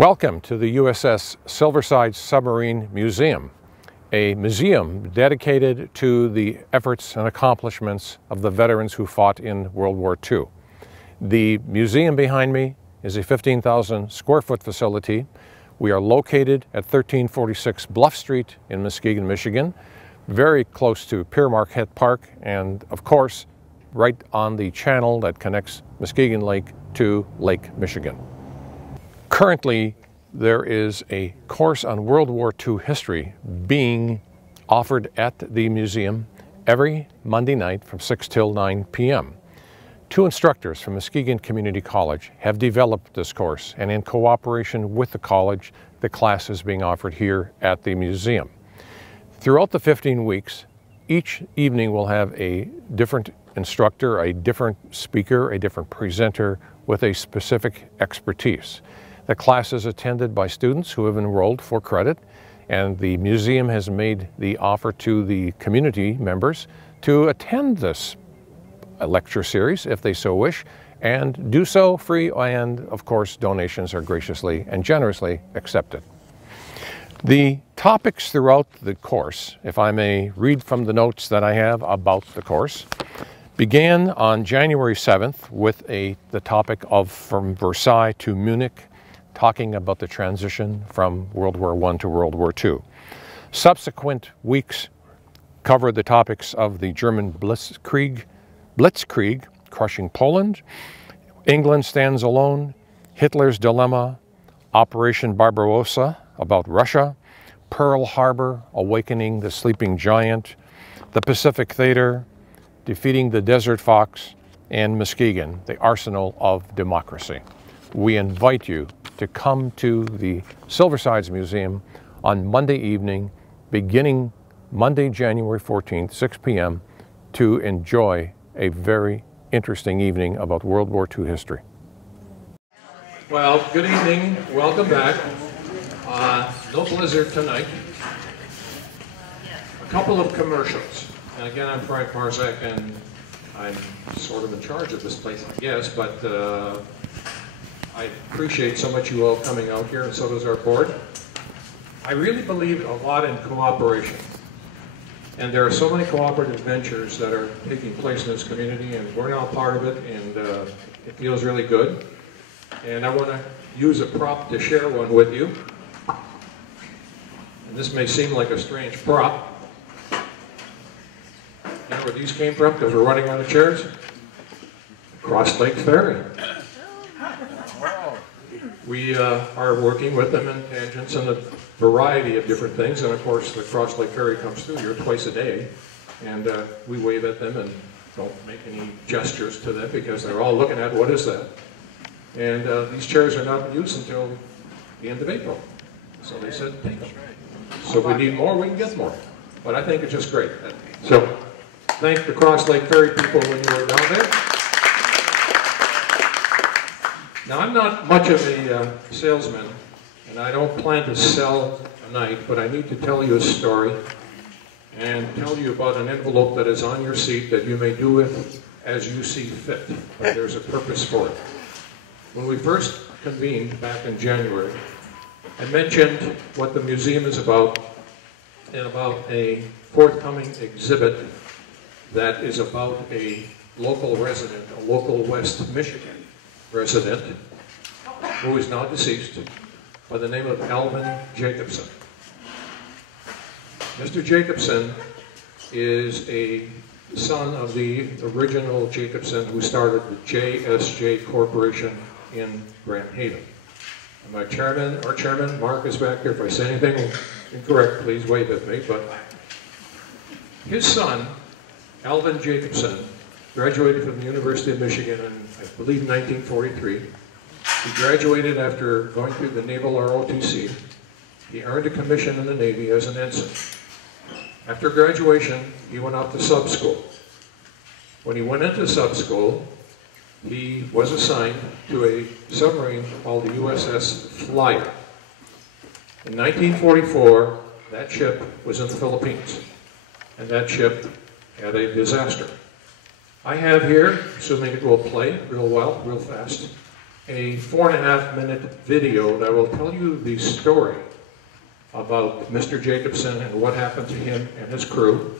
Welcome to the USS Silverside Submarine Museum, a museum dedicated to the efforts and accomplishments of the veterans who fought in World War II. The museum behind me is a 15,000 square foot facility. We are located at 1346 Bluff Street in Muskegon, Michigan, very close to Pier Marquette Park, and of course, right on the channel that connects Muskegon Lake to Lake Michigan. Currently, there is a course on World War II history being offered at the museum every Monday night from 6 till 9 p.m. Two instructors from Muskegon Community College have developed this course, and in cooperation with the college, the class is being offered here at the museum. Throughout the 15 weeks, each evening will have a different instructor, a different speaker, a different presenter with a specific expertise. The class is attended by students who have enrolled for credit, and the museum has made the offer to the community members to attend this lecture series if they so wish, and do so free, and of course donations are graciously and generously accepted. The topics throughout the course, if I may read from the notes that I have about the course, began on January 7th with the topic of From Versailles to Munich, talking about the transition from World War I to World War II. Subsequent weeks covered the topics of the German Blitzkrieg, crushing Poland, England stands alone, Hitler's dilemma, Operation Barbarossa, about Russia, Pearl Harbor, awakening the sleeping giant, the Pacific Theater, defeating the Desert Fox, and Muskegon, the arsenal of democracy. We invite you to come to the Silversides Museum on Monday evening, beginning Monday, January 14th, 6 p.m., to enjoy a very interesting evening about World War II history. Well, good evening. Welcome back. No blizzard tonight. A couple of commercials. And again, I'm Frank Marzak, and I'm sort of in charge of this place, I guess, but I appreciate so much you all coming out here, and so does our board. I really believe a lot in cooperation. And there are so many cooperative ventures that are taking place in this community, and we're now part of it, and it feels really good. And I want to use a prop to share one with you. And this may seem like a strange prop. You know where these came from, because we're running out of chairs? Cross Lake Ferry. We are working with them in tangents and a variety of different things, and of course the Cross Lake Ferry comes through here twice a day, and we wave at them and don't make any gestures to them because they're all looking at what is that. And these chairs are not in use until the end of April, so they said take them. So if we need more, we can get more, but I think it's just great. So thank the Cross Lake Ferry people when you were down there. Now, I'm not much of a salesman, and I don't plan to sell tonight, but I need to tell you a story and tell you about an envelope that is on your seat that you may do with as you see fit, but there's a purpose for it. When we first convened back in January, I mentioned what the museum is about and about a forthcoming exhibit that is about a local resident, a local West Michigan resident, who is now deceased, by the name of Elvin Jacobson. Mr. Jacobson is a son of the original Jacobson who started the JSJ Corporation in Grand Haven. And our chairman, Mark, is back here. If I say anything incorrect, please wave at me. But his son, Elvin Jacobson, graduated from the University of Michigan in, I believe, 1943. He graduated after going through the Naval ROTC. He earned a commission in the Navy as an ensign. After graduation, he went out to sub school. When he went into sub school, he was assigned to a submarine called the USS Flyer. In 1944, that ship was in the Philippines, and that ship had a disaster. I have here, assuming it will play real well, real fast, a 4.5-minute video that will tell you the story about Mr. Jacobson and what happened to him and his crew,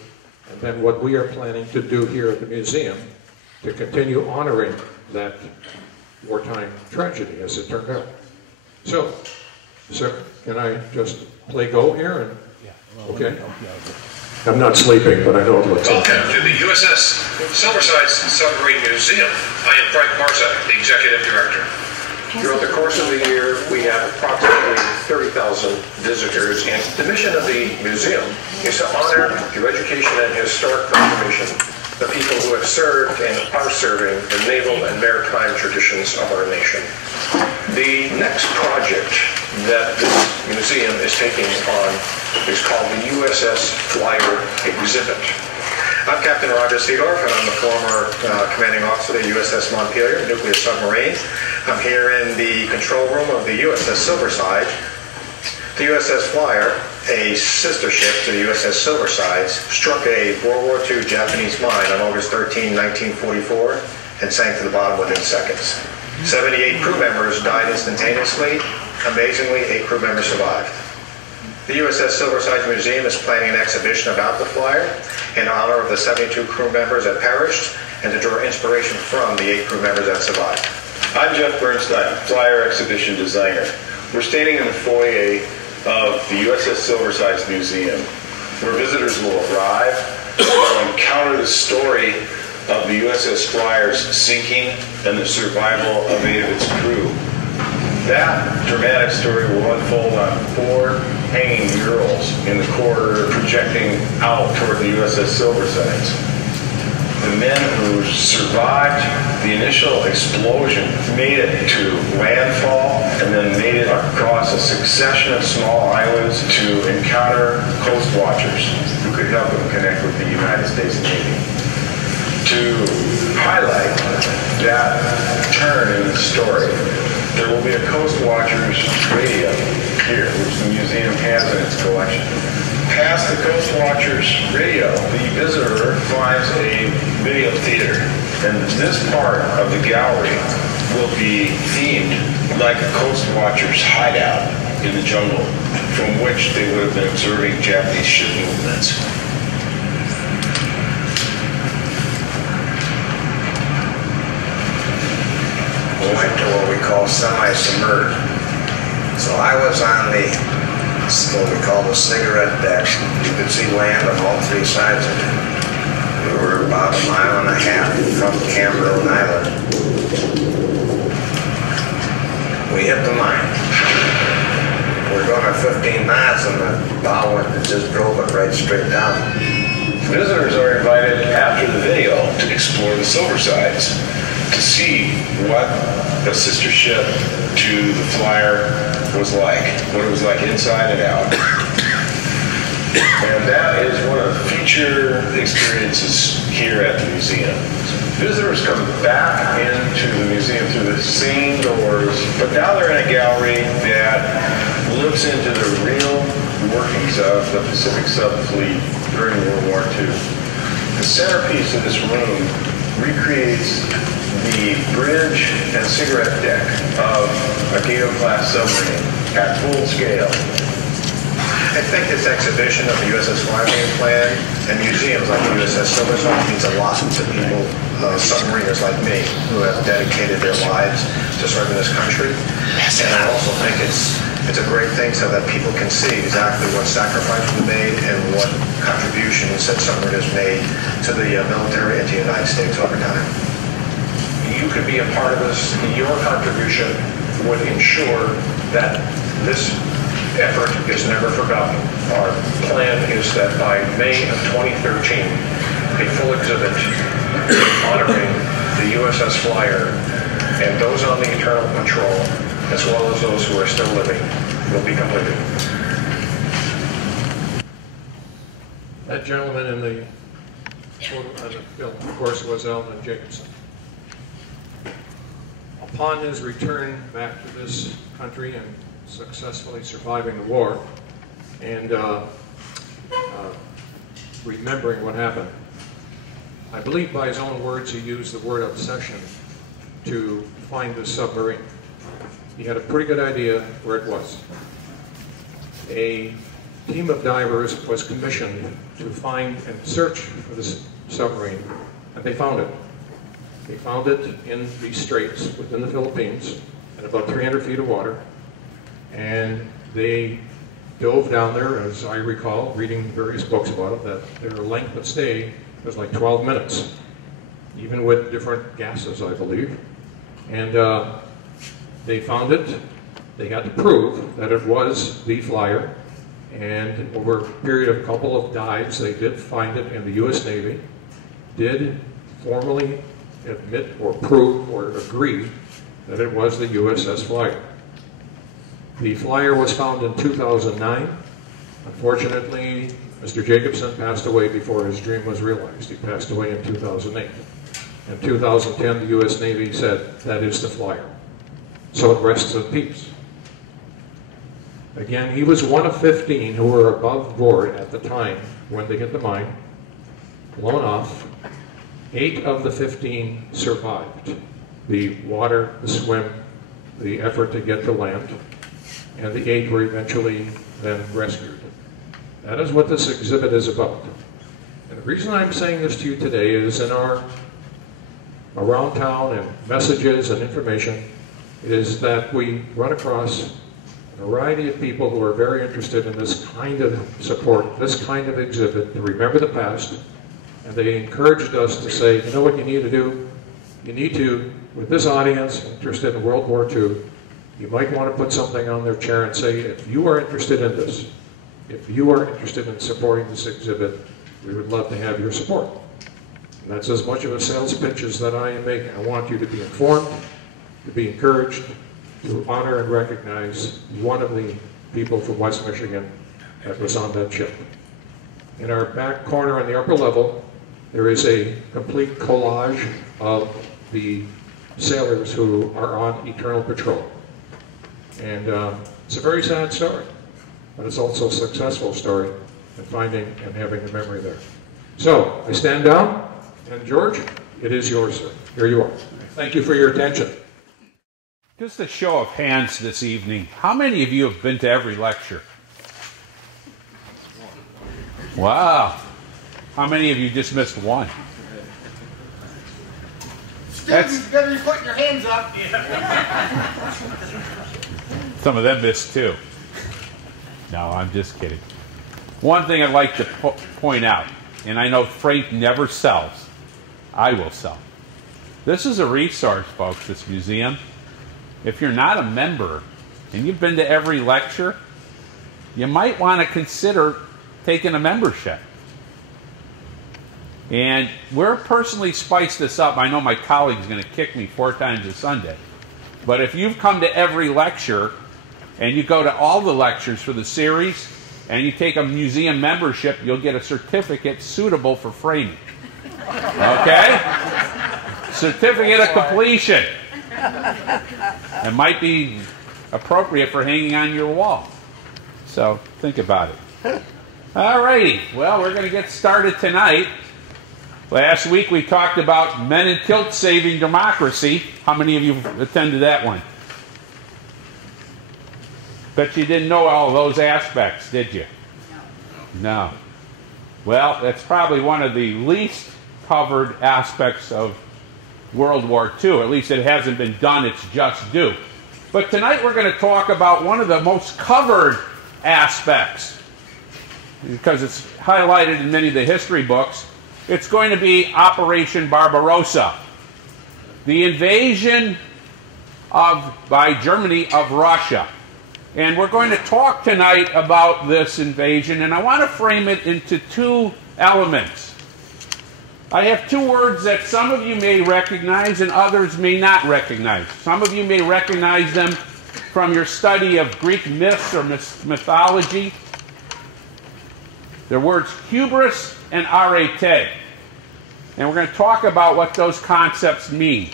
and then what we are planning to do here at the museum to continue honoring that wartime tragedy as it turned out. So, sir, can I just play go here? And, okay. I'm not sleeping, but I know it looks like Welcome to the USS Silverside Submarine Museum. I am Frank Marzak, the Executive Director. Throughout the course of the year, we have approximately 30,000 visitors, and the mission of the museum is to honor through education and historic preservation the people who have served and are serving the naval and maritime traditions of our nation. The next project that this museum is taking on is called the USS Flyer exhibit. I'm Captain Roger Seedorf, and I'm the former commanding officer of the USS Montpelier, nuclear submarine. I'm here in the control room of the USS Silverside. The USS Flyer, a sister ship to the USS Silverside, struck a World War II Japanese mine on August 13, 1944, and sank to the bottom within seconds. 78 crew members died instantaneously. Amazingly, 8 crew members survived. The USS Silverside Museum is planning an exhibition about the Flyer in honor of the 72 crew members that perished and to draw inspiration from the 8 crew members that survived. I'm Jeff Bernstein, Flyer exhibition designer. We're standing in the foyer of the USS Silverside Museum, where visitors will arrive and encounter the story of the USS Flyer's sinking and the survival of 8 of its crew. That dramatic story will unfold on 4 hanging murals in the corridor projecting out toward the USS Silverside. The men who survived the initial explosion made it to landfall and then made it across a succession of small islands to encounter coast watchers who could help them connect with the United States Navy. To highlight that turn in the story, there will be a Coast Watchers radio here, which the museum has in its collection. Past the Coast Watchers radio, the visitor finds a video theater, and this part of the gallery will be themed like a Coast Watchers hideout in the jungle, from which they would have been observing Japanese ship movements. We went to what we call semi-submerged. So I was on what we call the cigarette deck. You could see land on all 3 sides of it. We were about 1.5 miles from Cameroon Island. We hit the mine. We're going at 15 knots and the bow wind just drove it right straight down. Visitors are invited after the video to explore the Silversides to see what a sister ship to the Flyer was like, what it was like inside and out. And that is one of the feature experiences here at the museum. Visitors come back into the museum through the same doors, but now they're in a gallery that looks into the real workings of the Pacific Subfleet during World War II. The centerpiece of this room recreates the bridge and cigarette deck of a Gato-class submarine at full scale. I think this exhibition of the USS Flyer being planned and museums like the USS Silverside means a lot to people, submariners like me, who have dedicated their lives to serving this country. And I also think it's a great thing so that people can see exactly what sacrifice was made and what contributions that submariners made to the military and to the United States over time. you could be a part of this. Your contribution would ensure that this effort is never forgotten. Our plan is that by May of 2013, a full exhibit honoring the USS Flyer and those on the internal patrol, as well as those who are still living, will be completed. That gentleman in the film, of course, was Elvin Jacobson. Upon his return back to this country and successfully surviving the war and remembering what happened, I believe by his own words he used the word obsession to find the submarine. he had a pretty good idea where it was. A team of divers was commissioned to find and search for this submarine, and they found it. They found it in these straits within the Philippines, at about 300 feet of water, and they dove down there, as I recall, reading various books about it, that their length of stay was like 12 minutes, even with different gases, I believe. And they found it. They had to prove that it was the Flyer, and over a period of a couple of dives, they did find it, and the U.S. Navy did formally admit or prove or agree that it was the USS Flyer. The Flyer was found in 2009. Unfortunately, Mr. Jacobson passed away before his dream was realized. He passed away in 2008. In 2010, the U.S. Navy said, that is the Flyer. So it rests in peace. Again, he was one of 15 who were above board at the time when they hit the mine, blown off. 8 of the 15 survived the water, the swim, the effort to get to land, and the 8 were eventually then rescued. That is what this exhibit is about. And the reason I'm saying this to you today is in our around town and messages and information is that we run across a variety of people who are very interested in this kind of support, this kind of exhibit, to remember the past. And they encouraged us to say, you know what you need to do? You need to, with this audience interested in World War II, you might want to put something on their chair and say, if you are interested in this, if you are interested in supporting this exhibit, we would love to have your support. And that's as much of a sales pitch as that I am making. I want you to be informed, to be encouraged, to honor and recognize one of the people from West Michigan that was on that ship. In our back corner on the upper level, there is a complete collage of the sailors who are on eternal patrol. And it's a very sad story, but it's also a successful story in finding and having the memory there. So, I stand down, and George, it is yours, sir. Here you are. Thank you for your attention. Just a show of hands this evening. How many of you have been to every lecture? Wow. How many of you just missed one? Students, you better be putting your hands up. Some of them missed too. No, I'm just kidding. One thing I'd like to point out, and I know Frank never sells. I will sell. This is a resource, folks, this museum. If you're not a member and you've been to every lecture, you might want to consider taking a membership. And we're personally spiced this up. I know my colleague's going to kick me 4 times a Sunday. But if you've come to every lecture and you go to all the lectures for the series and you take a museum membership, you'll get a certificate suitable for framing. Okay? Certificate of completion. It might be appropriate for hanging on your wall. So think about it. Alrighty, well, we're going to get started tonight. Last week we talked about men in kilts saving democracy. How many of you attended that one? Bet you didn't know all of those aspects, did you? No. Well, that's probably one of the least covered aspects of World War II. At least it hasn't been done, it's just due. But tonight we're going to talk about one of the most covered aspects, because it's highlighted in many of the history books. It's going to be Operation Barbarossa, the invasion by Germany of Russia. And we're going to talk tonight about this invasion, and I want to frame it into 2 elements. I have 2 words that some of you may recognize and others may not recognize. Some of you may recognize them from your study of Greek myths or mythology. They're words hubris and arete. And we're going to talk about what those concepts mean.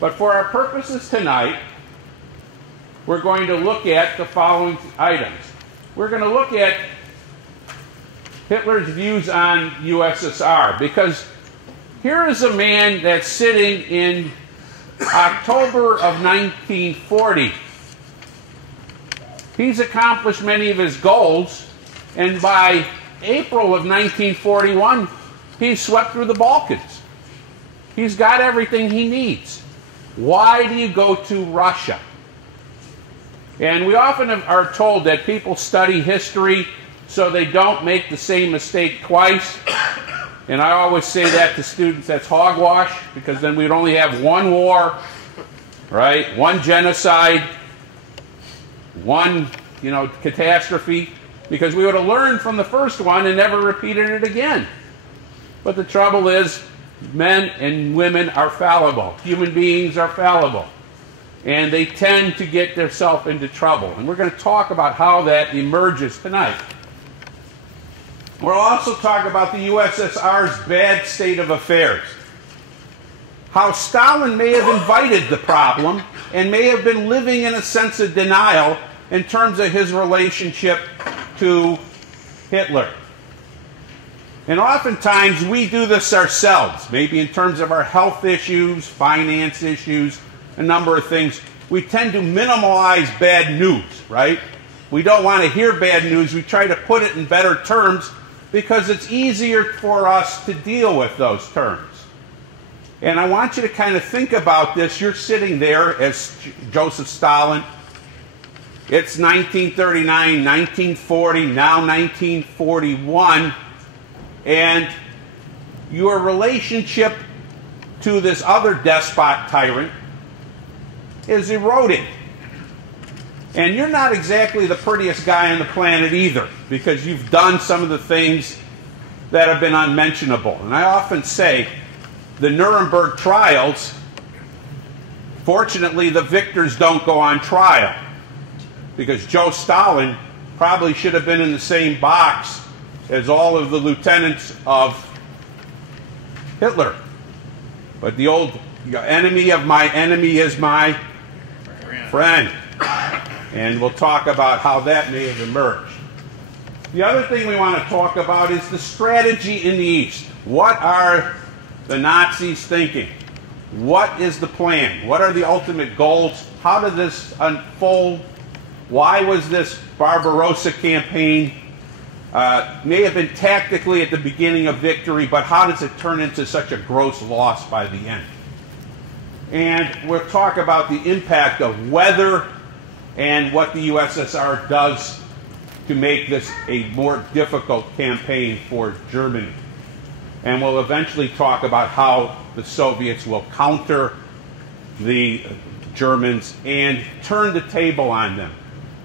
But for our purposes tonight, we're going to look at the following items. We're going to look at Hitler's views on USSR, because here is a man that's sitting in October of 1940, he's accomplished many of his goals, and by April of 1941, he's swept through the Balkans. He's got everything he needs. Why do you go to Russia? And we often are told that people study history so they don't make the same mistake twice. And I always say that to students, that's hogwash, because then we'd only have one war, right? One genocide, one, catastrophe, because we would have learned from the first one and never repeated it again. But the trouble is, men and women are fallible. Human beings are fallible. And they tend to get themselves into trouble. And we're going to talk about how that emerges tonight. We'll also talk about the USSR's bad state of affairs. How Stalin may have invited the problem and may have been living in a sense of denial in terms of his relationship to Hitler. And oftentimes we do this ourselves, maybe in terms of our health issues, finance issues, a number of things. We tend to minimize bad news, right? We don't want to hear bad news. We try to put it in better terms because it's easier for us to deal with those terms. And I want you to kind of think about this. You're sitting there as Joseph Stalin. It's 1939, 1940, now 1941. And your relationship to this other despot tyrant is eroding. And you're not exactly the prettiest guy on the planet either, because you've done some of the things that have been unmentionable. And I often say the Nuremberg trials, fortunately the victors don't go on trial, because Joe Stalin probably should have been in the same box as all of the lieutenants of Hitler. But the old enemy of my enemy is my friend. And we'll talk about how that may have emerged. The other thing we want to talk about is the strategy in the East. What are the Nazis thinking? What is the plan? What are the ultimate goals? How did this unfold? Why was this Barbarossa campaign may have been tactically at the beginning of victory, but how does it turn into such a gross loss by the end? And we'll talk about the impact of weather and what the USSR does to make this a more difficult campaign for Germany. And we'll eventually talk about how the Soviets will counter the Germans and turn the table on them,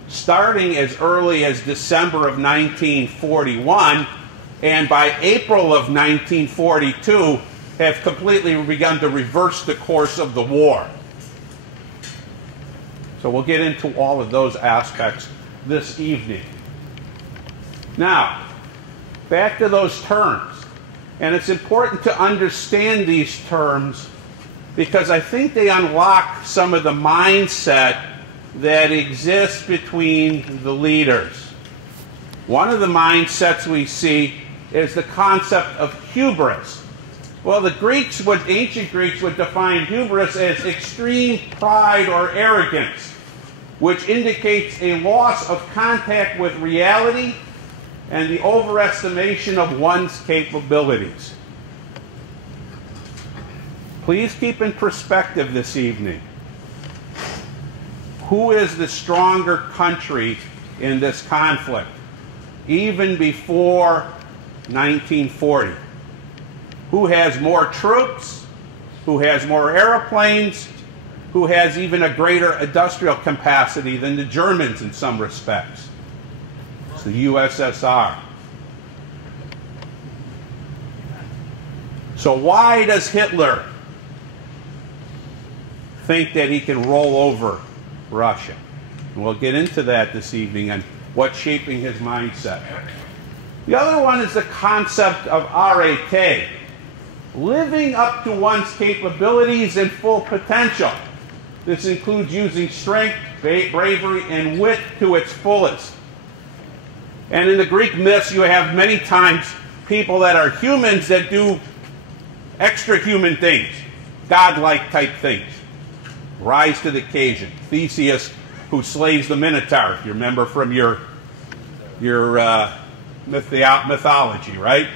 starting as early as December of 1941, and by April of 1942 have completely begun to reverse the course of the war. So we'll get into all of those aspects this evening. Now, back to those terms. And it's important to understand these terms because I think they unlock some of the mindset that exists between the leaders. One of the mindsets we see is the concept of hubris. Well, the ancient Greeks would define hubris as extreme pride or arrogance, which indicates a loss of contact with reality and the overestimation of one's capabilities. Please keep in perspective this evening. Who is the stronger country in this conflict, even before 1940? Who has more troops? Who has more airplanes? Who has even a greater industrial capacity than the Germans in some respects? It's the USSR. So why does Hitler think that he can roll over Russia? And we'll get into that this evening and what's shaping his mindset. The other one is the concept of arete, living up to one's capabilities and full potential. This includes using strength, bravery, and wit to its fullest. And in the Greek myths, you have many times people that are humans that do extra human things, godlike type things. rise to the occasion. Theseus, who slays the Minotaur, if you remember from your mythology, right?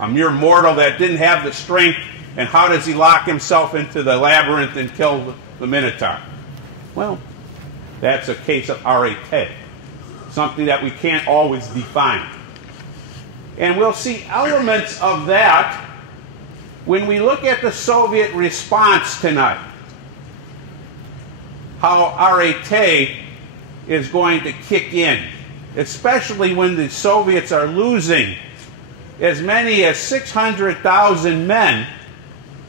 A mere mortal that didn't have the strength, and how does he lock himself into the labyrinth and kill the Minotaur? Well, that's a case of arete, something that we can't always define. And we'll see elements of that when we look at the Soviet response tonight. How arete is going to kick in, especially when the Soviets are losing as many as 600,000 men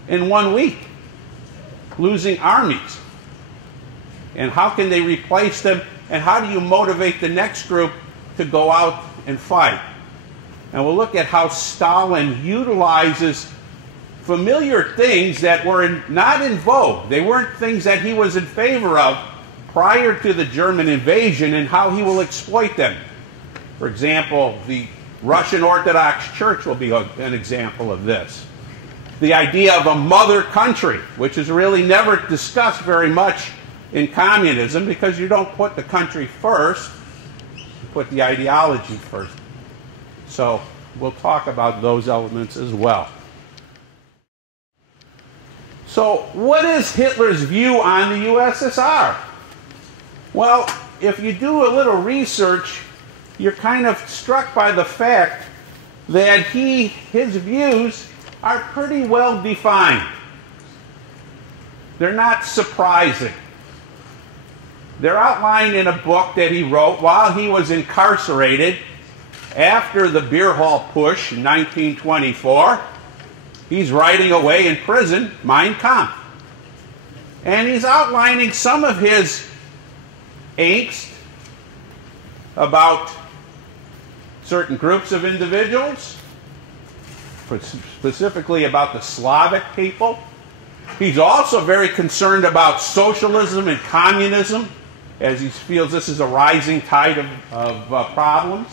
in 1 week, losing armies. And how can they replace them? And how do you motivate the next group to go out and fight? And we'll look at how Stalin utilizes familiar things that were not in vogue. They weren't things that he was in favor of prior to the German invasion, and how he will exploit them. For example, the Russian Orthodox Church will be an example of this. The idea of a mother country, which is really never discussed very much in communism, because you don't put the country first, you put the ideology first. So we'll talk about those elements as well. So what is Hitler's view on the USSR? Well, if you do a little research, you're kind of struck by the fact that his views are pretty well defined. They're not surprising. They're outlined in a book that he wrote while he was incarcerated after the beer hall push in 1924. He's writing away in prison, Mein Kampf. And he's outlining some of his angst about certain groups of individuals, specifically about the Slavic people. He's also very concerned about socialism and communism, as he feels this is a rising tide of problems.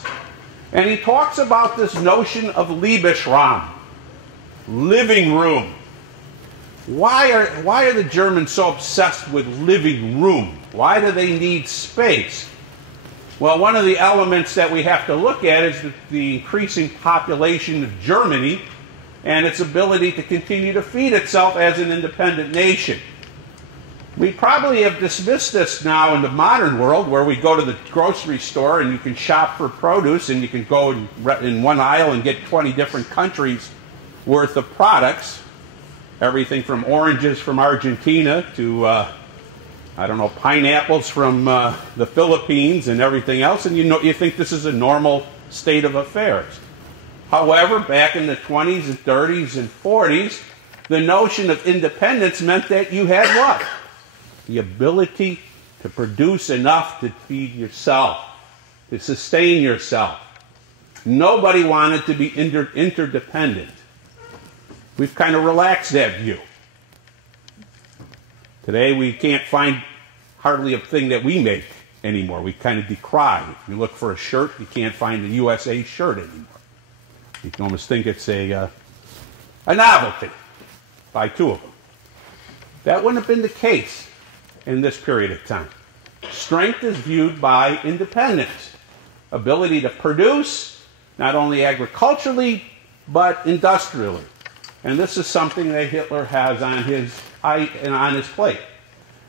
And he talks about this notion of Lebensraum, living room. Why are the Germans so obsessed with living room? Why do they need space? Well, one of the elements that we have to look at is the increasing population of Germany and its ability to continue to feed itself as an independent nation. We probably have dismissed this now in the modern world, where we go to the grocery store and you can shop for produce, and you can go in one aisle and get 20 different countries worth of products. Everything from oranges from Argentina to, I don't know, pineapples from the Philippines and everything else, and you think this is a normal state of affairs. However, back in the 20s and 30s and 40s, the notion of independence meant that you had what? The ability to produce enough to feed yourself, to sustain yourself. Nobody wanted to be interdependent. We've kind of relaxed that view. Today we can't find hardly a thing that we make anymore. We kind of decry. If you look for a shirt, you can't find a USA shirt anymore. You can almost think it's a novelty. Buy two of them. That wouldn't have been the case in this period of time. Strength is viewed by independence. Ability to produce, not only agriculturally, but industrially. And this is something that Hitler has on his plate.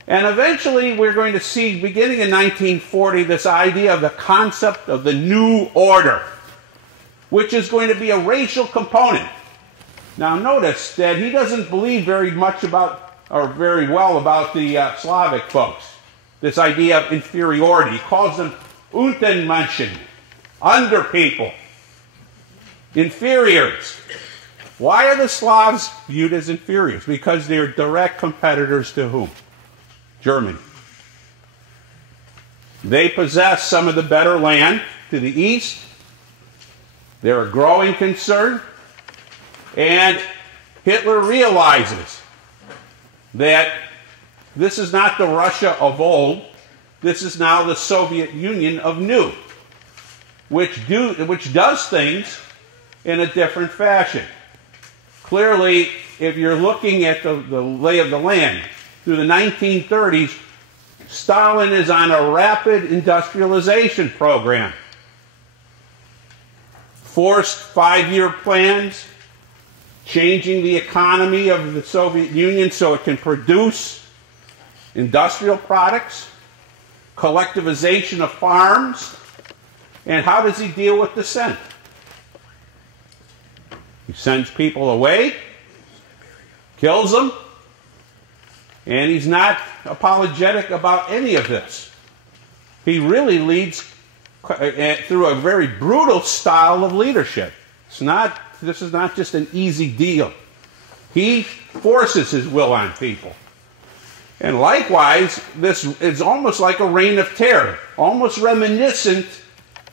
And eventually we're going to see, beginning in 1940, this idea of the concept of the new order, which is going to be a racial component. Now notice that he doesn't believe very much about, or very well about, the Slavic folks. This idea of inferiority. He calls them Untermenschen, under people, inferiors. Why are the Slavs viewed as inferiors? Because they're direct competitors to whom? Germany. They possess some of the better land to the east. They're a growing concern. And Hitler realizes that this is not the Russia of old. This is now the Soviet Union of new, which does things in a different fashion. Clearly, if you're looking at the lay of the land, through the 1930s, Stalin is on a rapid industrialization program. Forced 5-year plans, changing the economy of the Soviet Union so it can produce industrial products, collectivization of farms, and how does he deal with dissent? He sends people away, kills them, and he's not apologetic about any of this. He really leads through a very brutal style of leadership. This is not just an easy deal. He forces his will on people. And likewise, this is almost like a reign of terror, almost reminiscent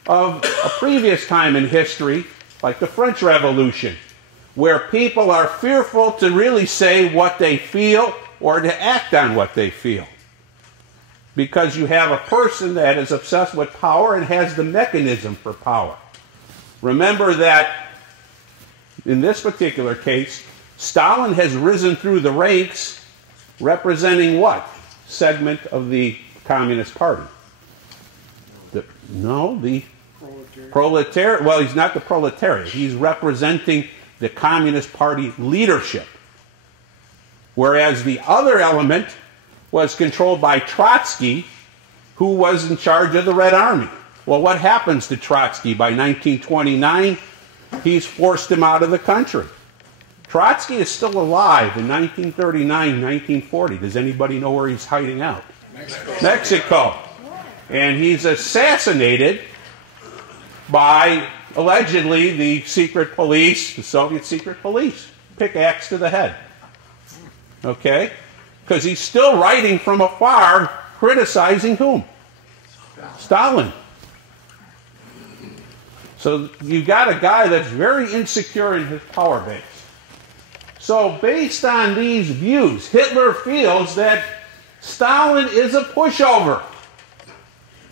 of a previous time in history, like the French Revolution, where people are fearful to really say what they feel or to act on what they feel. Because you have a person that is obsessed with power and has the mechanism for power. Remember that in this particular case, Stalin has risen through the ranks representing what segment of the Communist Party? The proletariat. Well, he's not the proletariat. He's representing the Communist Party leadership. Whereas the other element was controlled by Trotsky, who was in charge of the Red Army. Well, what happens to Trotsky by 1929? He's forced him out of the country. Trotsky is still alive in 1939, 1940. Does anybody know where he's hiding out? Mexico. And he's assassinated by, allegedly, the secret police, the Soviet secret police. Pickaxe to the head. Okay? Because he's still writing from afar, criticizing whom? Stalin. So you got a guy that's very insecure in his power base. So based on these views, Hitler feels that Stalin is a pushover.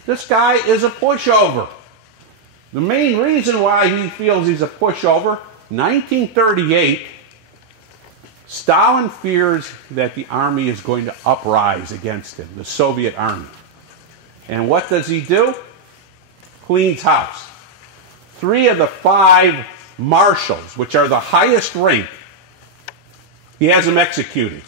This guy is a pushover. The main reason why he feels he's a pushover, 1938, Stalin fears that the army is going to uprise against him, the Soviet army. And what does he do? Cleans house. 3 of the 5 marshals, which are the highest rank, he has them executed.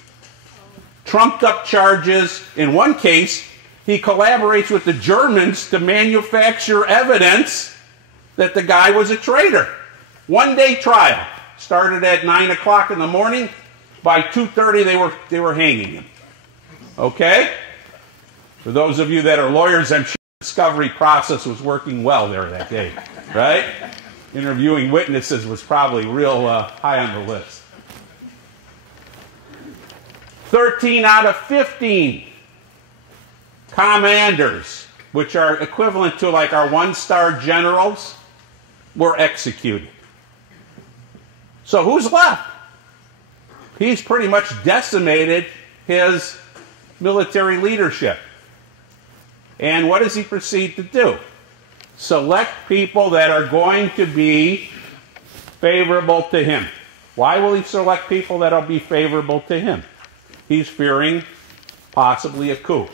Trumped up charges. In one case, he collaborates with the Germans to manufacture evidence that the guy was a traitor. 1-day trial. Started at 9 o'clock in the morning. By 2:30, they were hanging him. Okay? For those of you that are lawyers, I'm sure the discovery process was working well there that day. Right? Interviewing witnesses was probably real high on the list. 13 out of 15 commanders, which are equivalent to like our 1-star generals, were executed. So who's left? He's pretty much decimated his military leadership. And what does he proceed to do? Select people that are going to be favorable to him. Why will he select people that will be favorable to him? He's fearing possibly a coup.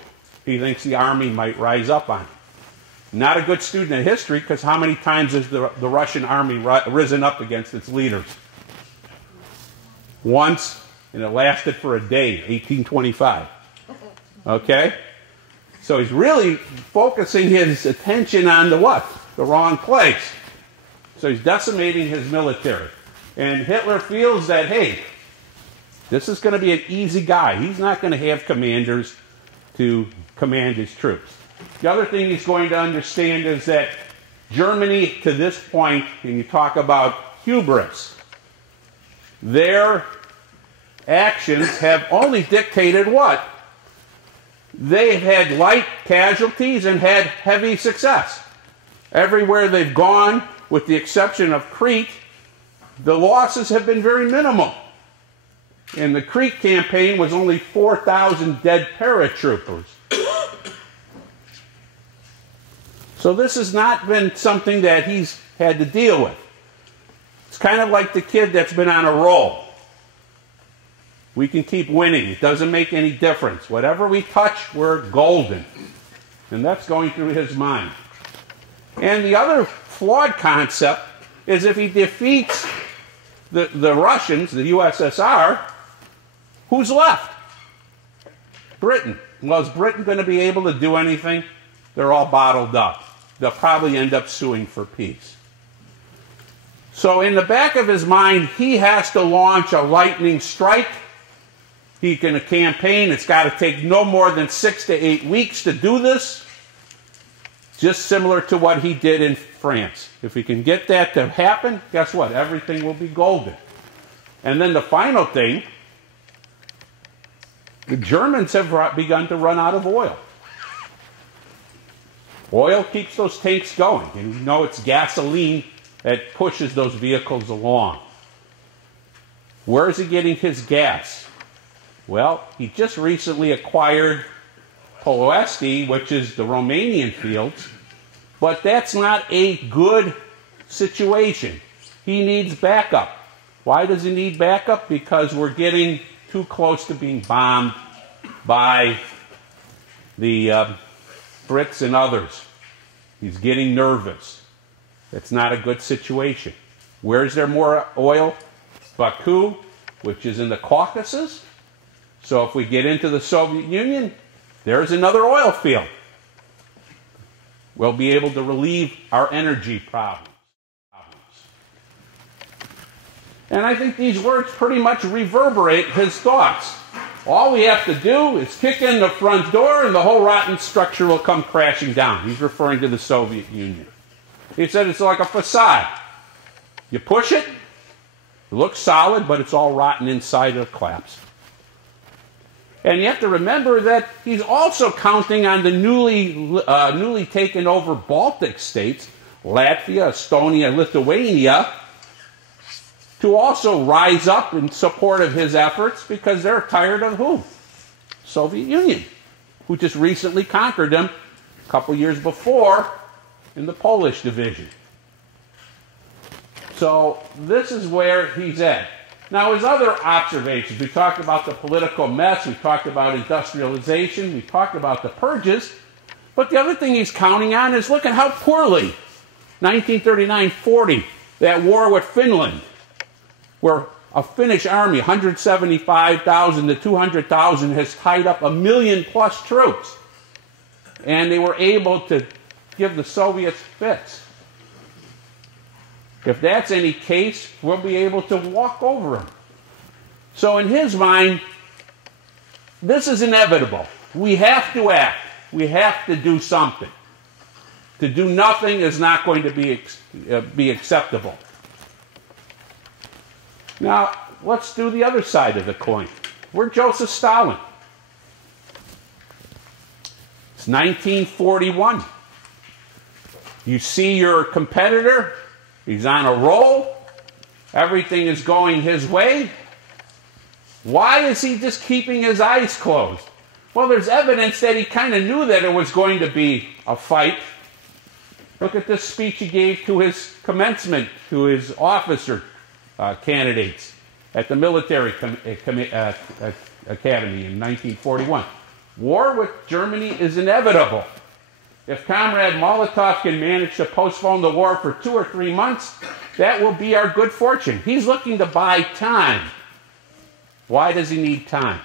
He thinks the army might rise up on him. Not a good student of history, because how many times has the Russian army risen up against its leaders? Once, and it lasted for a day, 1825. Okay? So he's really focusing his attention on the what? The wrong place. So he's decimating his military. And Hitler feels that, hey, this is going to be an easy guy. He's not going to have commanders to command his troops. The other thing he's going to understand is that Germany, to this point, when you talk about hubris, their actions have only dictated what? They've had light casualties and had heavy success. Everywhere they've gone, with the exception of Crete, the losses have been very minimal. And the Crete campaign was only 4,000 dead paratroopers. So this has not been something that he's had to deal with. It's kind of like the kid that's been on a roll. We can keep winning. It doesn't make any difference. Whatever we touch, we're golden. And that's going through his mind. And the other flawed concept is if he defeats the Russians, the USSR, who's left? Britain. Well, is Britain going to be able to do anything? They're all bottled up. They'll probably end up suing for peace. So in the back of his mind, he has to launch a lightning strike. He can campaign. It's got to take no more than 6 to 8 weeks to do this. Just similar to what he did in France. If we can get that to happen, guess what? Everything will be golden. And then the final thing, the Germans have begun to run out of oil. Oil keeps those tanks going. And you know it's gasoline that pushes those vehicles along. Where is he getting his gas? Well, he just recently acquired Poloesti, which is the Romanian fields, but that's not a good situation. He needs backup. Why does he need backup? Because we're getting too close to being bombed by the Brits and others. He's getting nervous. It's not a good situation. Where is there more oil? Baku, which is in the Caucasus. So if we get into the Soviet Union, there's another oil field. We'll be able to relieve our energy problems. And I think these words pretty much reverberate his thoughts. All we have to do is kick in the front door and the whole rotten structure will come crashing down. He's referring to the Soviet Union. He said it's like a facade. You push it, it looks solid, but it's all rotten inside, it'll collapse. And you have to remember that he's also counting on the newly taken over Baltic states, Latvia, Estonia, Lithuania, to also rise up in support of his efforts because they're tired of who? Soviet Union, who just recently conquered them a couple years before in the Polish division. So this is where he's at. Now, his other observations, we talked about the political mess, we talked about industrialization, we talked about the purges, but the other thing he's counting on is look at how poorly 1939-40, that war with Finland, where a Finnish army, 175,000 to 200,000, has tied up 1 million plus troops. And they were able to give the Soviets fits. If that's any case, we'll be able to walk over them. So in his mind, this is inevitable. We have to act. We have to do something. To do nothing is not going to be acceptable. Now, let's do the other side of the coin. We're Joseph Stalin. It's 1941. You see your competitor, he's on a roll, everything is going his way. Why is he just keeping his eyes closed? Well, there's evidence that he kind of knew that it was going to be a fight. Look at this speech he gave to his commencement, to his officer candidates at the military academy in 1941. War with Germany is inevitable. If Comrade Molotov can manage to postpone the war for 2 or 3 months, that will be our good fortune. He's looking to buy time. Why does he need time?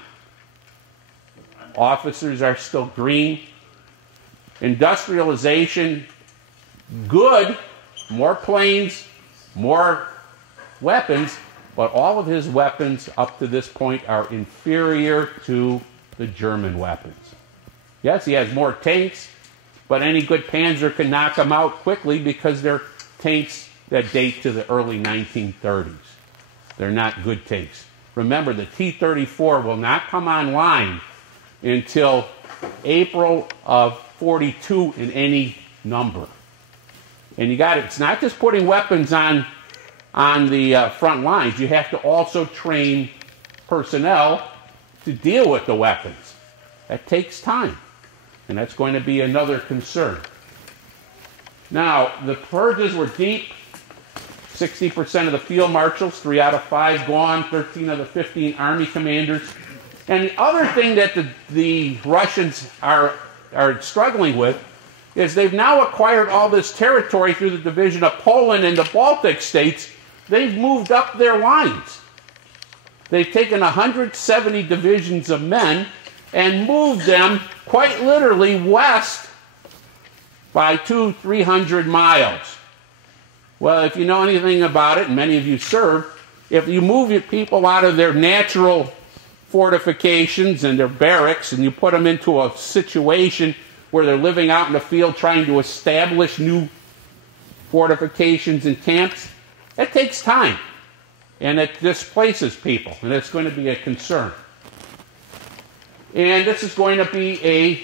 Officers are still green. Industrialization, good. More planes, more weapons, but all of his weapons up to this point are inferior to the German weapons. Yes, he has more tanks, but any good Panzer can knock them out quickly because they're tanks that date to the early 1930s. They're not good tanks. Remember, the T-34 will not come online until April of 42 in any number. And you got it. It's not just putting weapons on the front lines. You have to also train personnel to deal with the weapons. That takes time. And that's going to be another concern. Now, the purges were deep. 60% of the field marshals, 3 out of 5 gone, 13 of the 15 army commanders. And the other thing that the Russians are struggling with is they've now acquired all this territory through the division of Poland and the Baltic states. They've moved up their lines. They've taken 170 divisions of men and moved them quite literally west by 200-300 miles. Well, if you know anything about it, and many of you serve, if you move your people out of their natural fortifications and their barracks and you put them into a situation where they're living out in the field trying to establish new fortifications and camps, it takes time. And it displaces people, and it's going to be a concern. And this is going to be a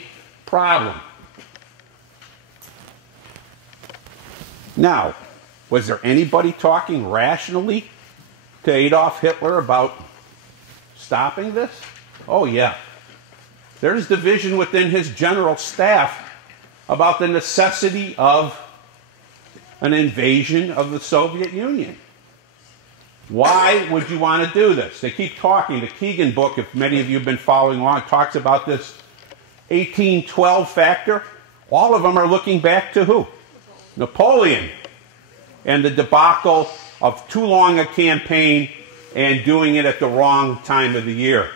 problem. Now, was there anybody talking rationally to Adolf Hitler about stopping this? Oh, yeah. There's division within his general staff about the necessity of an invasion of the Soviet Union. Why would you want to do this? They keep talking. The Keegan book, if many of you have been following along, talks about this 1812 factor. All of them are looking back to who? Napoleon. And the debacle of too long a campaign and doing it at the wrong time of the year.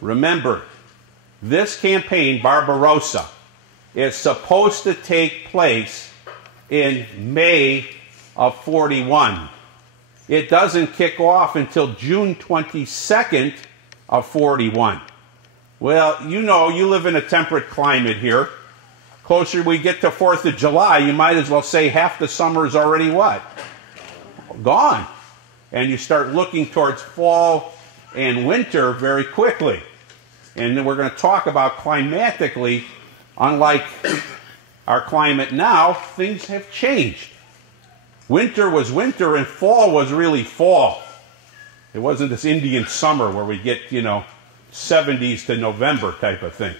Remember, this campaign, Barbarossa, is supposed to take place in May of 41. It doesn't kick off until June 22nd of 41. Well, you know, you live in a temperate climate here. Closer we get to 4th of July, you might as well say half the summer is already what? Gone. And you start looking towards fall and winter very quickly. And then we're going to talk about climatically, unlike our climate now, things have changed. Winter was winter and fall was really fall. It wasn't this Indian summer where we get, 70s to November type of thing.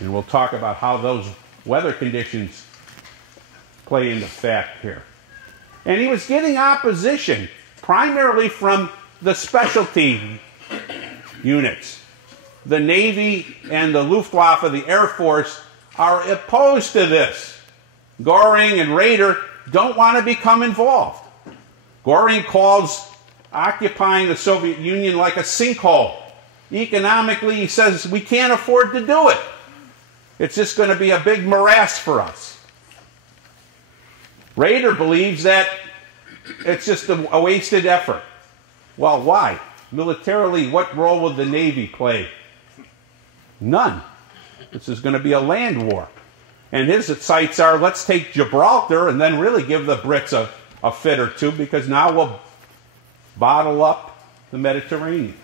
And we'll talk about how those weather conditions play into fact here. And he was getting opposition, primarily from the specialty units. The Navy and the Luftwaffe, the Air Force, are opposed to this. Goring and Raeder don't want to become involved. Goring calls occupying the Soviet Union like a sinkhole. Economically, he says, we can't afford to do it. It's just going to be a big morass for us. Raeder believes that it's just a wasted effort. Well, why? Militarily, what role would the Navy play? None. This is going to be a land war. And his sights are, let's take Gibraltar and then really give the Brits a fit or two, because now we'll bottle up the Mediterranean.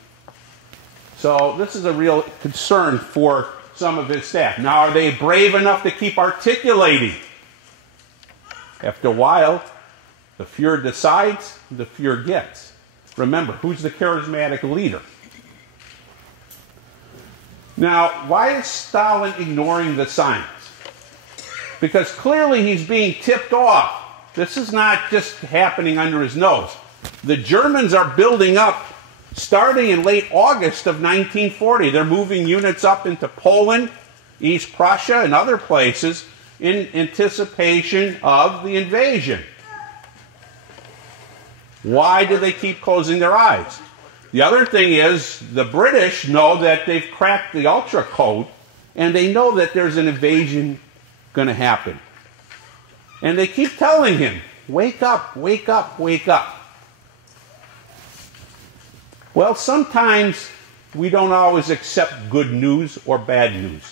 So this is a real concern for some of his staff. Now, are they brave enough to keep articulating? After a while, the Fuhrer decides, the Fuhrer gets. Remember, who's the charismatic leader? Now, why is Stalin ignoring the signs? Because clearly he's being tipped off. This is not just happening under his nose. The Germans are building up starting in late August of 1940. They're moving units up into Poland, East Prussia, and other places in anticipation of the invasion. Why do they keep closing their eyes? The other thing is, the British know that they've cracked the Ultra Code, and they know that there's an invasion going to happen. And they keep telling him, wake up, wake up, wake up. Well, sometimes we don't always accept good news or bad news.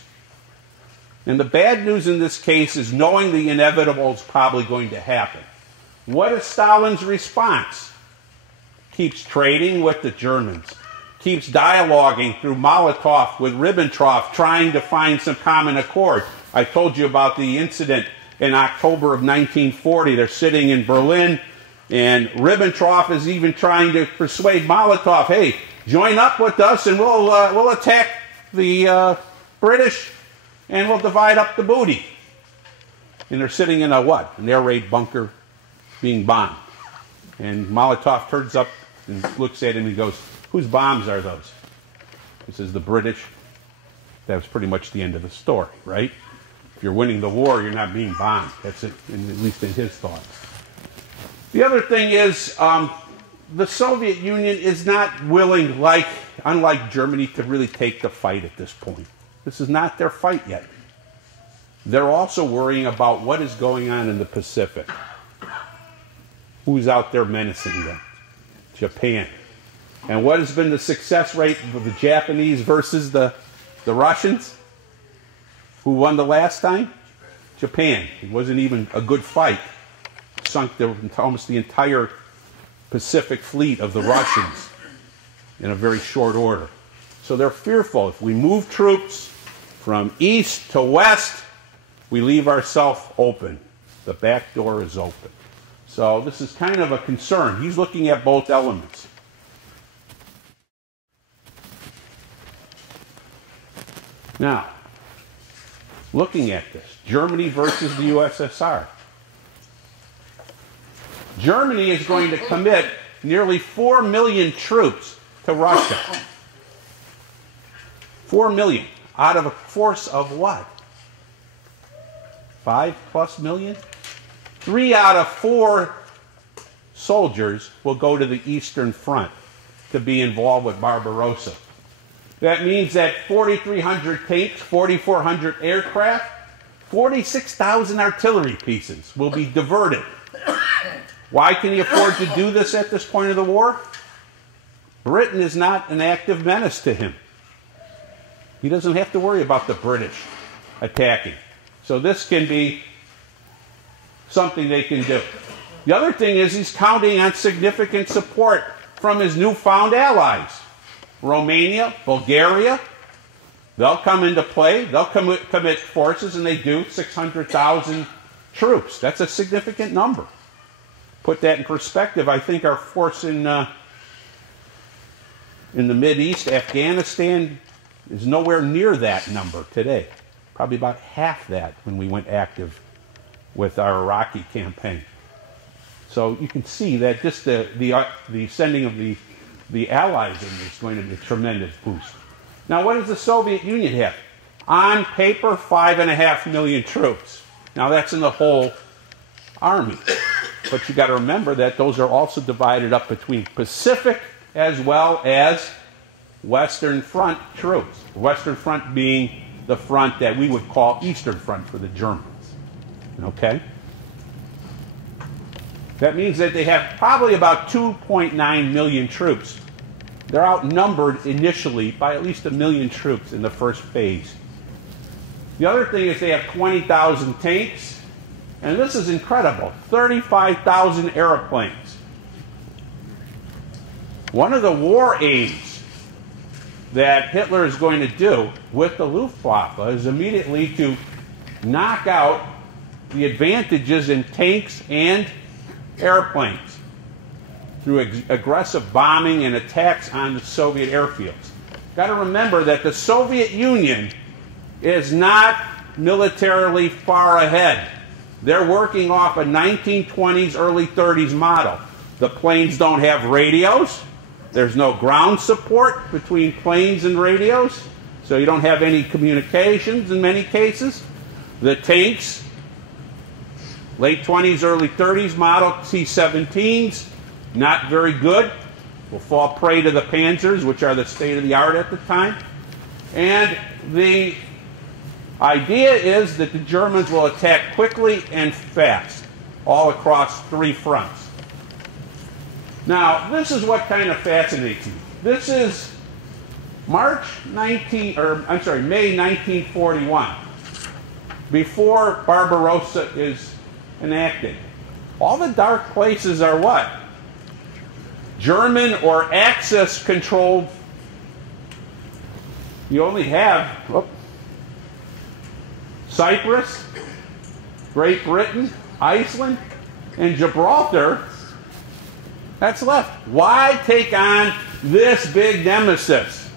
And the bad news in this case is knowing the inevitable is probably going to happen. What is Stalin's response? Keeps trading with the Germans. Keeps dialoguing through Molotov with Ribbentrop, trying to find some common accord. I told you about the incident in October of 1940. They're sitting in Berlin, and Ribbentrop is even trying to persuade Molotov, hey, join up with us and we'll attack the British and we'll divide up the booty. And they're sitting in a what? An air raid bunker being bombed. And Molotov turns up and looks at him and goes, "Whose bombs are those?" He says, "The British." That was pretty much the end of the story, right? If you're winning the war, you're not being bombed. That's it, at least in his thoughts. The other thing is, the Soviet Union is not willing, unlike Germany, to really take the fight at this point. This is not their fight yet. They're also worrying about what is going on in the Pacific. Who's out there menacing them? Japan. And what has been the success rate of the Japanese versus the Russians? Who won the last time? Japan. It wasn't even a good fight. Sunk almost the entire Pacific fleet of the Russians in a very short order. So they're fearful. If we move troops from east to west, we leave ourselves open. The back door is open. So this is kind of a concern. He's looking at both elements. Now, looking at this, Germany versus the USSR. Germany is going to commit nearly 4 million troops to Russia. 4 million out of a force of what? 5+ million? 3 out of 4 soldiers will go to the Eastern Front to be involved with Barbarossa. That means that 4,300 tanks, 4,400 aircraft, 46,000 artillery pieces will be diverted. Why can he afford to do this at this point of the war? Britain is not an active menace to him. He doesn't have to worry about the British attacking. So this can be something they can do. The other thing is he's counting on significant support from his newfound allies. Romania, Bulgaria, they'll come into play. They'll commit forces, and they do, 600,000 troops. That's a significant number. Put that in perspective, I think our force in the Mideast, Afghanistan, is nowhere near that number today. Probably about half that when we went active with our Iraqi campaign. So you can see that just the sending of the allies in is going to be a tremendous boost. Now, what does the Soviet Union have? On paper, 5.5 million troops. Now, that's in the whole army. But you got to remember that those are also divided up between Pacific as well as Western Front troops. Western Front being the front that we would call Eastern Front for the Germans. Okay? That means that they have probably about 2.9 million troops. They're outnumbered initially by at least 1 million troops in the first phase. The other thing is they have 20,000 tanks, and this is incredible, 35,000 airplanes. One of the war aims that Hitler is going to do with the Luftwaffe is immediately to knock out the advantages in tanks and airplanes through aggressive bombing and attacks on the Soviet airfields. Got to remember that the Soviet Union is not militarily far ahead. They're working off a 1920s, early 30s model. The planes don't have radios. There's no ground support between planes and radios, so you don't have any communications in many cases. The tanks, late 20s, early 30s model C-17s, not very good. Will fall prey to the Panzers, which are the state-of-the-art at the time. And the idea is that the Germans will attack quickly and fast, all across 3 fronts. Now, this is what kind of fascinates me. This is May 1941, before Barbarossa is enacted. All the dark places are what? German or Axis-controlled. You only have Cyprus, Great Britain, Iceland, and Gibraltar. That's left. Why take on this big nemesis?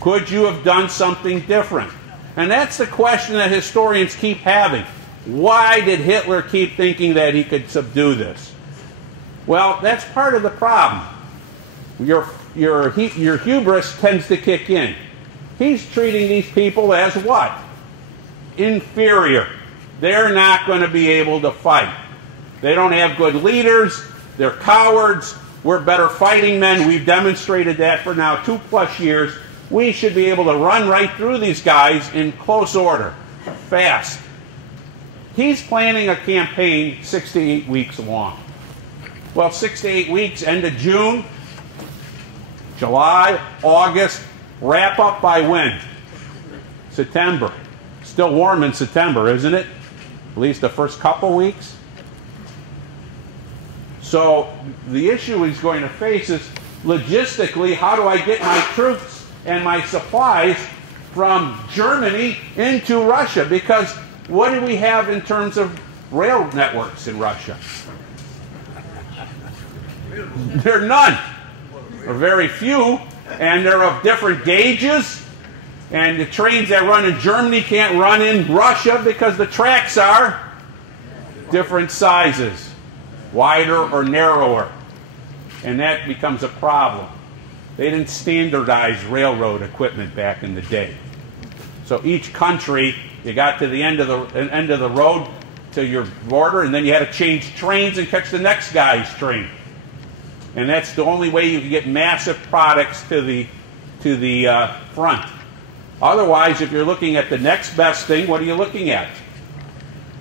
Could you have done something different? And that's the question that historians keep having. Why did Hitler keep thinking that he could subdue this? Well, that's part of the problem. Your hubris tends to kick in. He's treating these people as what? Inferior. They're not going to be able to fight. They don't have good leaders. They're cowards. We're better fighting men. We've demonstrated that for now 2+ years. We should be able to run right through these guys in close order, fast. He's planning a campaign 6 to 8 weeks long. Well, 6 to 8 weeks, end of June, July, August, wrap up by when? September. Still warm in September, isn't it? At least the first couple weeks. So the issue he's going to face is, logistically, how do I get my troops and my supplies from Germany into Russia? Because what do we have in terms of rail networks in Russia? There are none, or very few, and they're of different gauges. And the trains that run in Germany can't run in Russia because the tracks are different sizes, wider or narrower. And that becomes a problem. They didn't standardize railroad equipment back in the day. So each country, you got to the end of the road to your border, and then you had to change trains and catch the next guy's train. And that's the only way you can get massive products to the front. Otherwise, if you're looking at the next best thing, what are you looking at?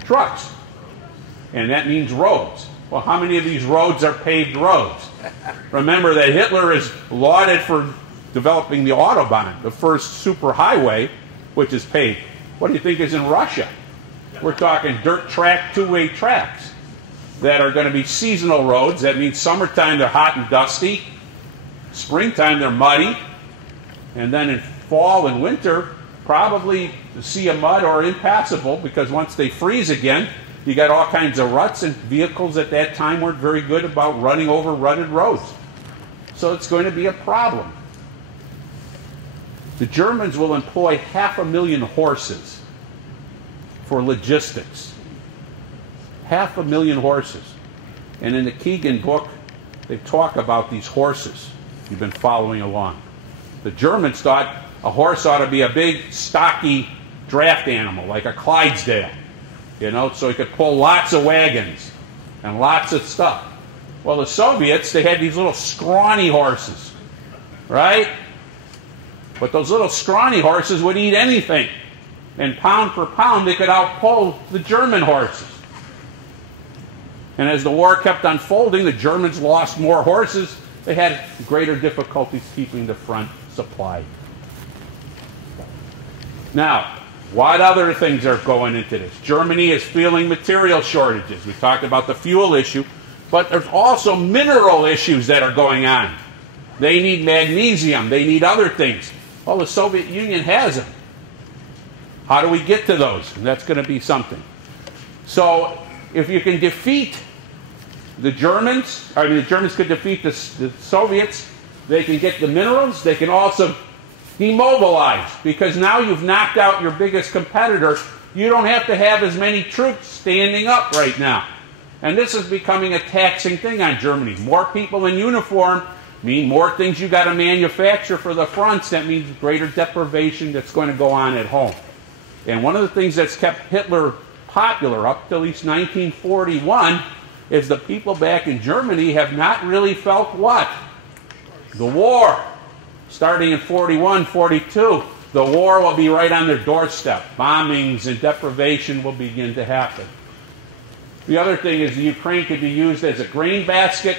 Trucks. And that means roads. Well, how many of these roads are paved roads? Remember that Hitler is lauded for developing the Autobahn, the first superhighway, which is paved. What do you think is in Russia? We're talking dirt track, two-way tracks that are going to be seasonal roads. That means summertime they're hot and dusty, springtime they're muddy, and then in fall and winter probably the sea of mud or impassable, because once they freeze again, you got all kinds of ruts, and vehicles at that time weren't very good about running over rutted roads. So it's going to be a problem. The Germans will employ 500,000 horses for logistics. 500,000 horses. And in the Keegan book, they talk about these horses. You've been following along. The Germans thought a horse ought to be a big, stocky draft animal, like a Clydesdale, you know, so he could pull lots of wagons and lots of stuff. Well, the Soviets, they had these little scrawny horses, right? But those little scrawny horses would eat anything. And pound for pound, they could outpull the German horses. And as the war kept unfolding, the Germans lost more horses. They had greater difficulties keeping the front supplied. Now, what other things are going into this? Germany is feeling material shortages. We talked about the fuel issue, but there's also mineral issues that are going on. They need magnesium. They need other things. Well, the Soviet Union has them. How do we get to those? And that's going to be something. So, if you can defeat the Germans, the Germans could defeat the Soviets, they can get the minerals, they can also demobilize, because now you've knocked out your biggest competitor. You don't have to have as many troops standing up right now. And this is becoming a taxing thing on Germany. More people in uniform mean more things you got to manufacture for the fronts. That means greater deprivation that's going to go on at home. And one of the things that's kept Hitler popular up to at least 1941 is the people back in Germany have not really felt what? The war. Starting in 41, 42, the war will be right on their doorstep. Bombings and deprivation will begin to happen. The other thing is the Ukraine could be used as a grain basket,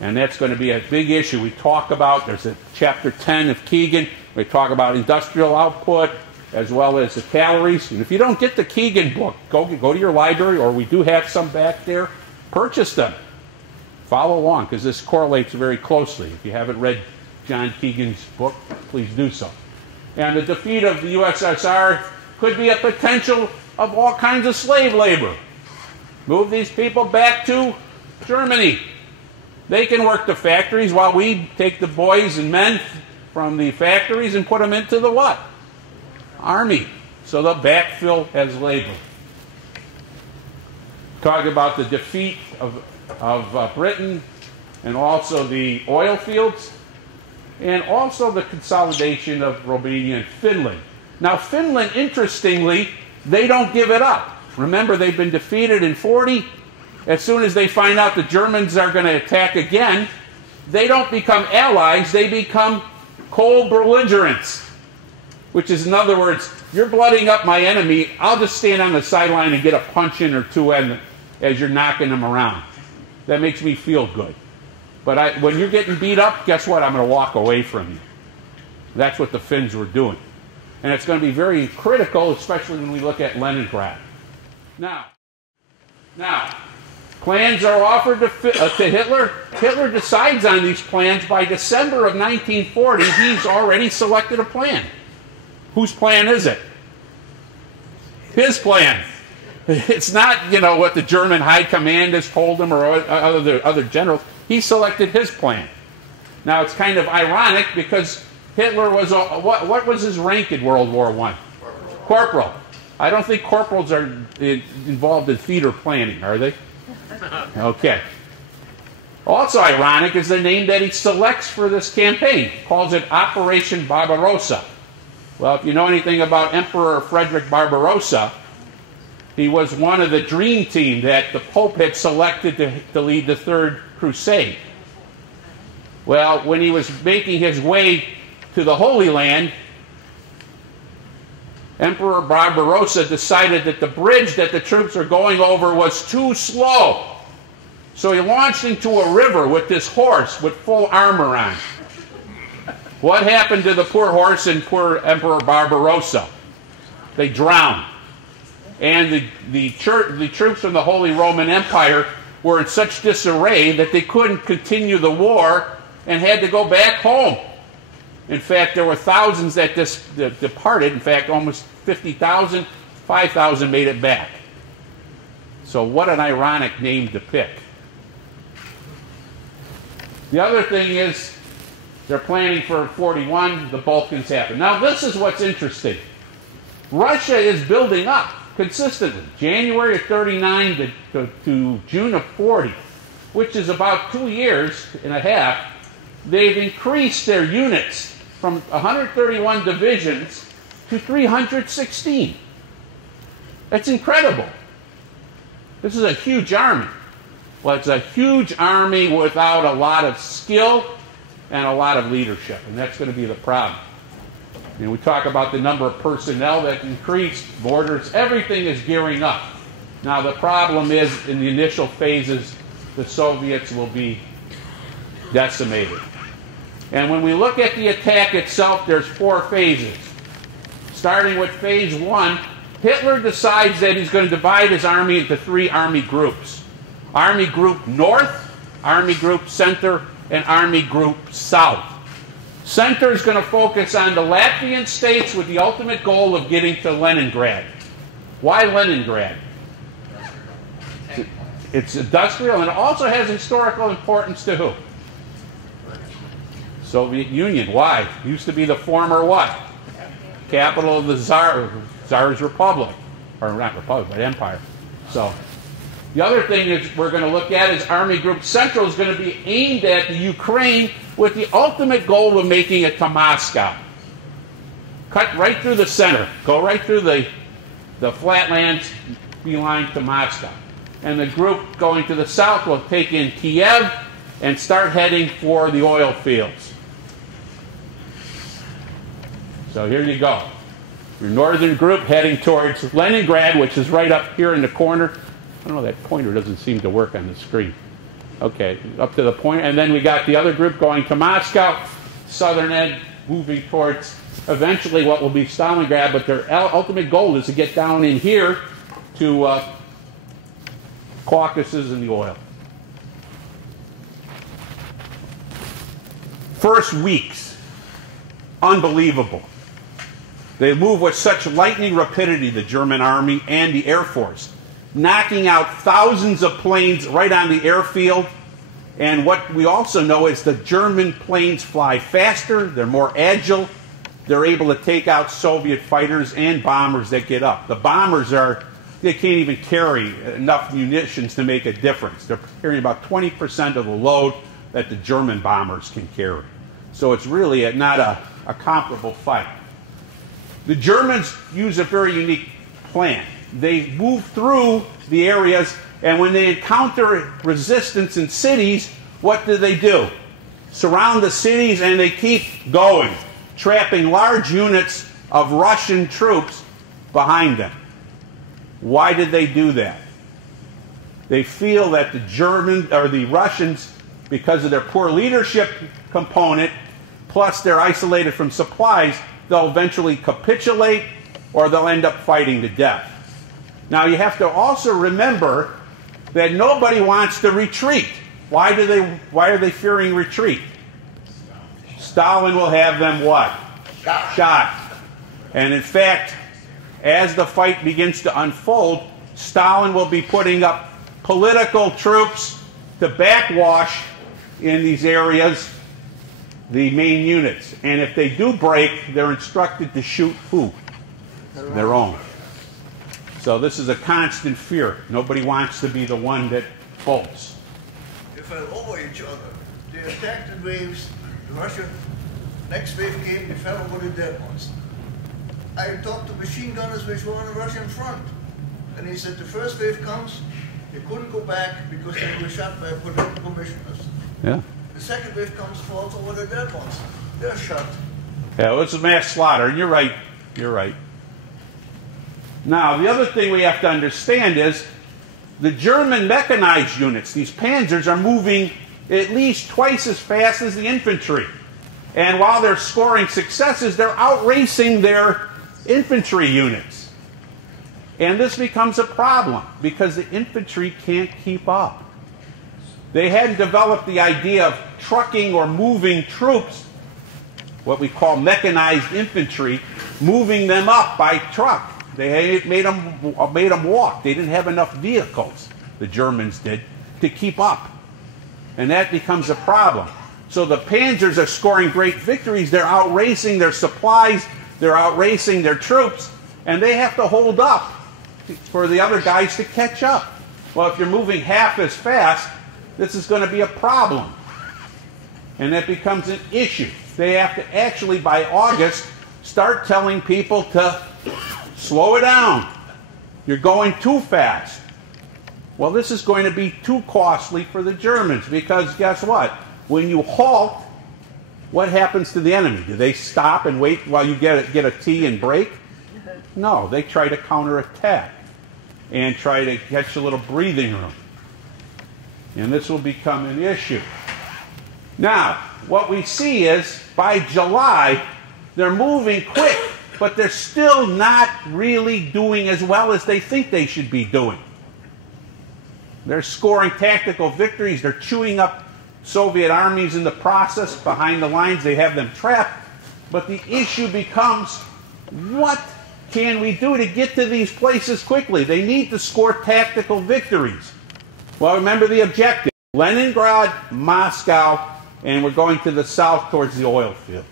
and that's going to be a big issue. We talk about, there's a chapter 10 of Keegan, we talk about industrial output as well as the calories. And if you don't get the Keegan book, go to your library, or we do have some back there, purchase them. Follow along, because this correlates very closely. If you haven't read John Keegan's book, please do so. And the defeat of the USSR could be a potential of all kinds of slave labor. Move these people back to Germany. They can work the factories while we take the boys and men from the factories and put them into the what? Army. So So they'll backfill as labeled. Talk about the defeat of Britain and also the oil fields and also the consolidation of Romania and Finland. Now Finland, interestingly, they don't give it up. Remember, they've been defeated in 40. As soon as they find out the Germans are going to attack again, they don't become allies, they become cold belligerents. Which is, in other words, you're blooding up my enemy, I'll just stand on the sideline and get a punch in or two as you're knocking them around. That makes me feel good. But when you're getting beat up, guess what? I'm going to walk away from you. That's what the Finns were doing. And it's going to be very critical, especially when we look at Leningrad. Now, plans are offered to Hitler. Hitler decides on these plans. By December of 1940, he's already selected a plan. Whose plan is it? His plan. It's not, you know, what the German High Command has told him or other generals. He selected his plan. Now, it's kind of ironic because Hitler was, what was his rank in World War I? Corporal. I don't think corporals are involved in theater planning, are they? Okay. Also ironic is the name that he selects for this campaign. He calls it Operation Barbarossa. Well, if you know anything about Emperor Frederick Barbarossa, he was one of the dream team that the Pope had selected to lead the Third Crusade. Well, when he was making his way to the Holy Land, Emperor Barbarossa decided that the bridge that the troops were going over was too slow. So he launched into a river with this horse with full armor on. What happened to the poor horse and poor Emperor Barbarossa? They drowned. And the troops from the Holy Roman Empire were in such disarray that they couldn't continue the war and had to go back home. In fact, there were thousands that departed. In fact, almost 50,000, 5,000 made it back. So what an ironic name to pick. The other thing is, they're planning for 41, the Balkans happen. Now this is what's interesting. Russia is building up consistently. January of 39 to June of 40, which is about 2 years and a half, they've increased their units from 131 divisions to 316. That's incredible. This is a huge army. Well, it's a huge army without a lot of skill and a lot of leadership, and that's going to be the problem. And we talk about the number of personnel that increased, borders, everything is gearing up. Now the problem is, in the initial phases, the Soviets will be decimated. And when we look at the attack itself, there's 4 phases. Starting with phase 1, Hitler decides that he's going to divide his army into 3 army groups. Army Group North, Army Group Center, and Army Group South. Center is going to focus on the Latvian states with the ultimate goal of getting to Leningrad. Why Leningrad? It's industrial, and it also has historical importance to who? Soviet Union. Why? It used to be the former what? Capital of the Tsar's Republic. Or not Republic, but Empire. So the other thing is we're going to look at is Army Group Central is going to be aimed at the Ukraine with the ultimate goal of making it to Moscow. Cut right through the center. Go right through the flatlands, beeline to Moscow. And the group going to the south will take in Kiev and start heading for the oil fields. So here you go. Your northern group heading towards Leningrad, which is right up here in the corner. I don't know, that pointer doesn't seem to work on the screen. Okay, up to the pointer. And then we got the other group going to Moscow, southern end moving towards eventually what will be Stalingrad, but their ultimate goal is to get down in here to Caucasus and the oil. First weeks, unbelievable. They move with such lightning rapidity, the German army and the Air Force, knocking out thousands of planes right on the airfield. And what we also know is the German planes fly faster, they're more agile, they're able to take out Soviet fighters and bombers that get up. The bombers they can't even carry enough munitions to make a difference. They're carrying about 20% of the load that the German bombers can carry. So it's really not a comparable fight. The Germans use a very unique plan. They move through the areas, and when they encounter resistance in cities, what do? Surround the cities, and they keep going, trapping large units of Russian troops behind them. Why did they do that? They feel that the Russians, because of their poor leadership component, plus they're isolated from supplies, they'll eventually capitulate or they'll end up fighting to death. Now you have to also remember that nobody wants to retreat. Why are they fearing retreat? Stalin will have them what? Shot. And in fact, as the fight begins to unfold, Stalin will be putting up political troops to backwash in these areas the main units. And if they do break, they're instructed to shoot who? Their own. So this is a constant fear. Nobody wants to be the one that bolts. They fell over each other. They attacked in waves. The Russian next wave came, they fell over the dead ones. I talked to machine gunners which were on the Russian front. And he said the first wave comes, they couldn't go back because they were shot by political commissioners. Yeah. The second wave comes, falls over the dead ones. They're shot. Yeah, well, it's a mass slaughter, and you're right. You're right. Now, the other thing we have to understand is the German mechanized units, these panzers, are moving at least twice as fast as the infantry. And while they're scoring successes, they're outracing their infantry units. And this becomes a problem because the infantry can't keep up. They hadn't developed the idea of trucking or moving troops, what we call mechanized infantry, moving them up by truck. They made them walk. They didn't have enough vehicles, the Germans did, to keep up. And that becomes a problem. So the panzers are scoring great victories. They're outracing their supplies. They're outracing their troops. And they have to hold up for the other guys to catch up. Well, if you're moving half as fast, this is going to be a problem. And that becomes an issue. They have to actually, by August, start telling people to slow it down. You're going too fast. Well, this is going to be too costly for the Germans because guess what? When you halt, what happens to the enemy? Do they stop and wait while you get a tea and break? No, they try to counterattack and try to catch a little breathing room. And this will become an issue. Now, what we see is by July, they're moving quick, but they're still not really doing as well as they think they should be doing. They're scoring tactical victories. They're chewing up Soviet armies in the process. Behind the lines, they have them trapped. But the issue becomes, what can we do to get to these places quickly? They need to score tactical victories. Well, remember the objective. Leningrad, Moscow, and we're going to the south towards the oil fields.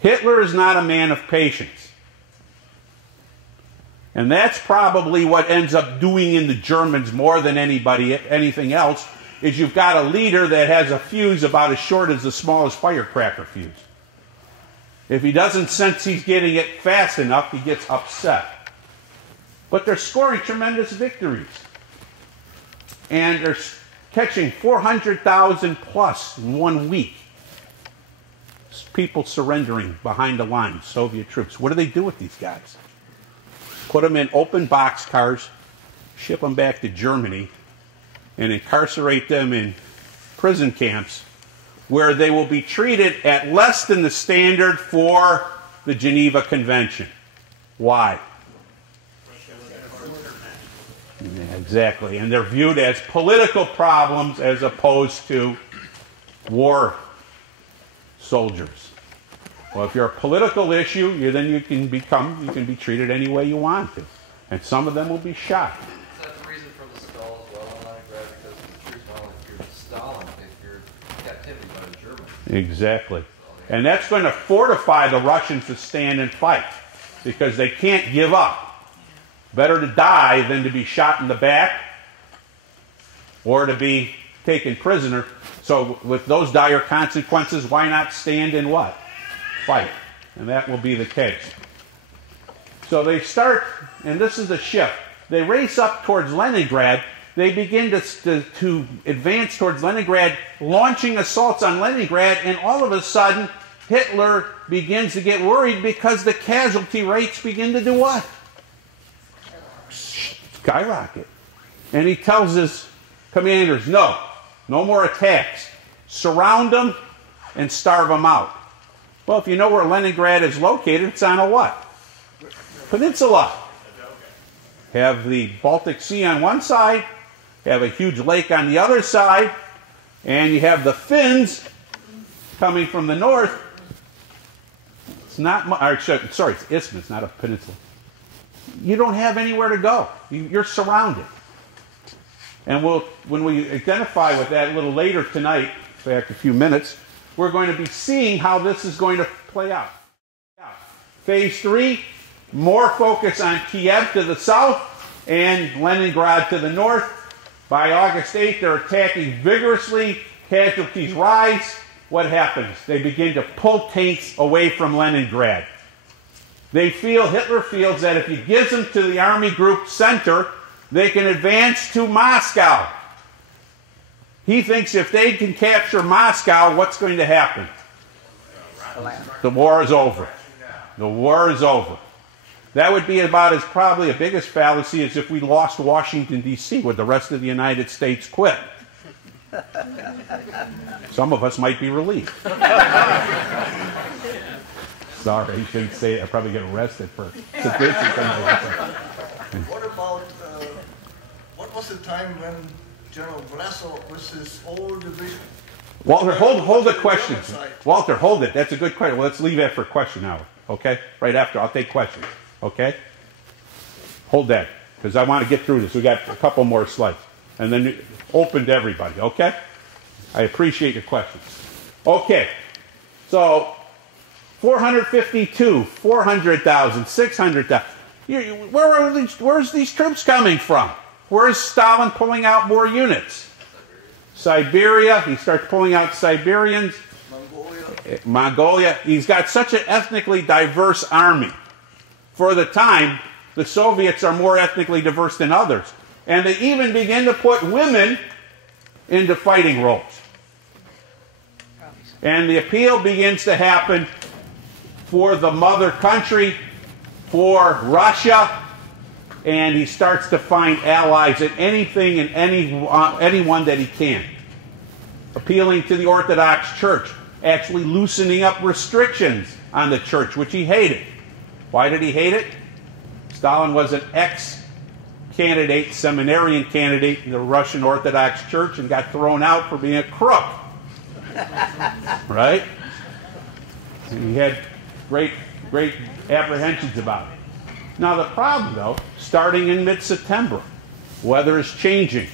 Hitler is not a man of patience. And that's probably what ends up doing in the Germans more than anything else, is you've got a leader that has a fuse about as short as the smallest firecracker fuse. If he doesn't sense he's getting it fast enough, he gets upset. But they're scoring tremendous victories. And they're catching 400,000 plus in 1 week. People surrendering behind the lines, Soviet troops. What do they do with these guys? Put them in open boxcars, ship them back to Germany, and incarcerate them in prison camps where they will be treated at less than the standard for the Geneva Convention. Why? Yeah, exactly. And they're viewed as political problems as opposed to war soldiers. Well, if you're a political issue, then you can be treated any way you want to. And some of them will be shot. Is that the reason for the stall as well in Leningrad? Because the troops want to fear Stalin if you're in captivity by the Germans. Exactly. And that's going to fortify the Russians to stand and fight, because they can't give up. Better to die than to be shot in the back or to be taken prisoner. So with those dire consequences, why not stand and what? Fight. And that will be the case. So they start, and this is the shift. They race up towards Leningrad. They begin to advance towards Leningrad, launching assaults on Leningrad, and all of a sudden, Hitler begins to get worried because the casualty rates begin to do what? Skyrocket. And he tells his commanders, no more attacks. Surround them and starve them out. Well, if you know where Leningrad is located, it's on a what? Peninsula. Have the Baltic Sea on one side, have a huge lake on the other side, and you have the Finns coming from the north. It's not, sorry, it's isthmus, not a peninsula. You don't have anywhere to go. You're surrounded. And when we identify with that a little later tonight, in fact, a few minutes, we're going to be seeing how this is going to play out. Phase 3, more focus on Kiev to the south and Leningrad to the north. By August 8th, they're attacking vigorously. Casualties rise. What happens? They begin to pull tanks away from Leningrad. Hitler feels that if he gives them to the army group center, they can advance to Moscow. He thinks if they can capture Moscow, what's going to happen? The war is over. The war is over. That would be about as probably the biggest fallacy as if we lost Washington, D.C. Would the rest of the United States quit? Some of us might be relieved. Sorry, I shouldn't say it. I'd probably get arrested for sedition. What about, what was the time when General Brasov was his whole division? Walter, hold the question. Walter, hold it. That's a good question. Well, let's leave that for question hour, okay? Right after. I'll take questions, okay? Hold that, because I want to get through this. We got a couple more slides. And then open to everybody, okay? I appreciate your questions. Okay, so 452, 400,000, 600,000. Where's these troops coming from? Where's Stalin pulling out more units? Siberia, he starts pulling out Siberians. Mongolia. He's got such an ethnically diverse army. For the time, the Soviets are more ethnically diverse than others. And they even begin to put women into fighting roles. And the appeal begins to happen for the mother country, for Russia, and he starts to find allies in anything and anyone that he can. Appealing to the Orthodox Church, actually loosening up restrictions on the church, which he hated. Why did he hate it? Stalin was an ex-candidate, seminarian candidate in the Russian Orthodox Church and got thrown out for being a crook. Right? And he had great apprehensions about it. Now the problem, though, starting in mid-September, weather is changing.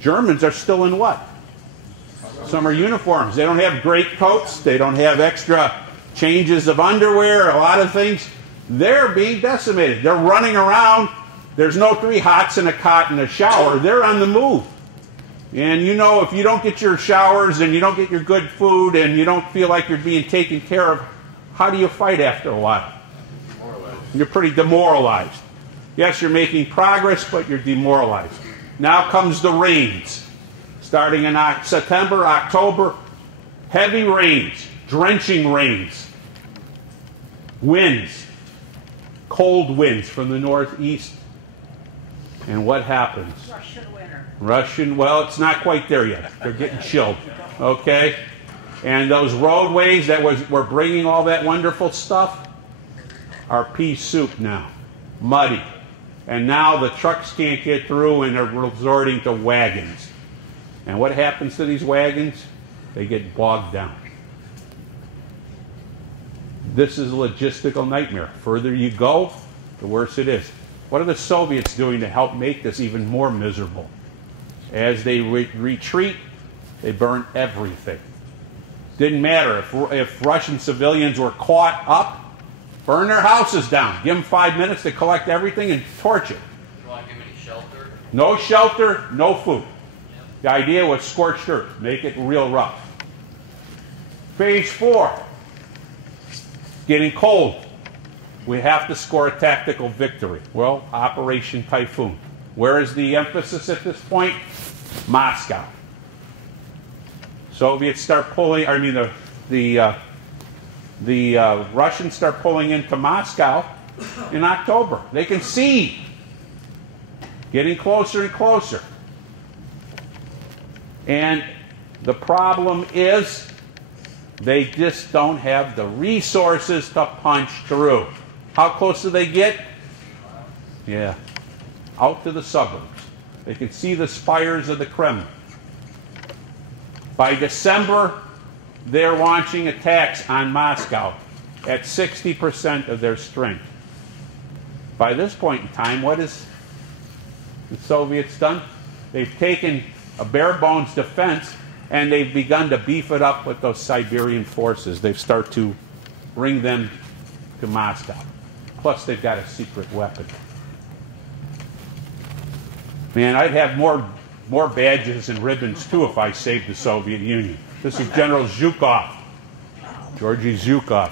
Germans are still in what? Summer uniforms. They don't have great coats. They don't have extra changes of underwear, a lot of things. They're being decimated. They're running around. There's no 3 hots and a cot and a shower. They're on the move. And you know, if you don't get your showers and you don't get your good food and you don't feel like you're being taken care of, how do you fight after a while? You're pretty demoralized. Yes, you're making progress, but you're demoralized. Now comes the rains. Starting in September, October, heavy rains, drenching rains, winds, cold winds from the northeast. And what happens? Russian, well, it's not quite there yet. They're getting chilled, okay? And those roadways that were bringing all that wonderful stuff are pea soup now, muddy. And now the trucks can't get through and they're resorting to wagons. And what happens to these wagons? They get bogged down. This is a logistical nightmare. Further you go, the worse it is. What are the Soviets doing to help make this even more miserable? As they retreat, they burn everything. Didn't matter. If Russian civilians were caught up, burn their houses down. Give them 5 minutes to collect everything and torch it. You don't want to give them any shelter? No shelter, no food. The idea was scorched earth. Make it real rough. Phase 4. Getting cold. We have to score a tactical victory. Well, Operation Typhoon. Where is the emphasis at this point? Moscow. Soviets start pulling, I mean, the Russians start pulling into Moscow in October. They can see getting closer and closer. And the problem is they just don't have the resources to punch through. How close do they get? Yeah, out to the suburbs. They can see the spires of the Kremlin. By December, they're launching attacks on Moscow at 60% of their strength. By this point in time, what has the Soviets done? They've taken a bare-bones defense and they've begun to beef it up with those Siberian forces. They've started to bring them to Moscow. Plus, they've got a secret weapon. Man, I'd have more badges and ribbons, too, if I saved the Soviet Union. This is General Zhukov, Georgy Zhukov.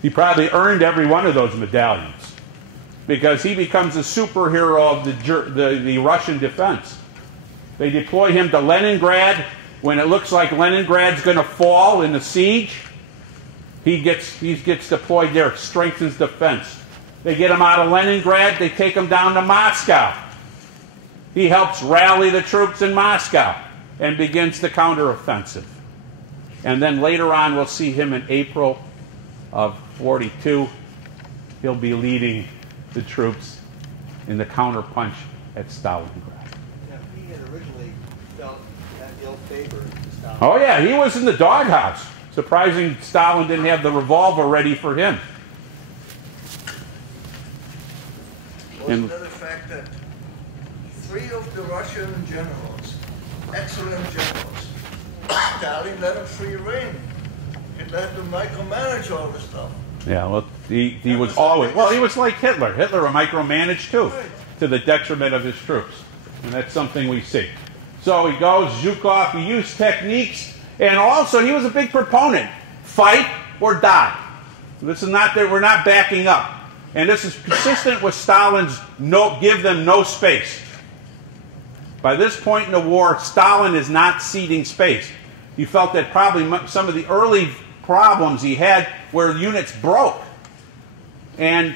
He probably earned every one of those medallions because he becomes a superhero of the Russian defense. They deploy him to Leningrad. When it looks like Leningrad's going to fall in the siege, he gets deployed there, strengthens defense. They get him out of Leningrad, they take him down to Moscow. He helps rally the troops in Moscow and begins the counteroffensive. And then later on, we'll see him in April of '42. He'll be leading the troops in the counterpunch at Stalingrad. Yeah, he had originally felt that ill favor to Stalin. Oh yeah, he was in the doghouse. Surprising Stalin didn't have the revolver ready for him. Wasn't it the fact that 3 of the Russian generals, excellent generals, Stalin let him free rein. He let them micromanage all the stuff. Yeah, well, he was always, well, he was like Hitler. Hitler micromanaged too, to the detriment of his troops. And that's something we see. So he goes, Zhukov, he used techniques, and also he was a big proponent. Fight or die. This is not that we're not backing up. And this is consistent with Stalin's give them no space. By this point in the war, Stalin is not ceding space. He felt that probably some of the early problems he had where units broke and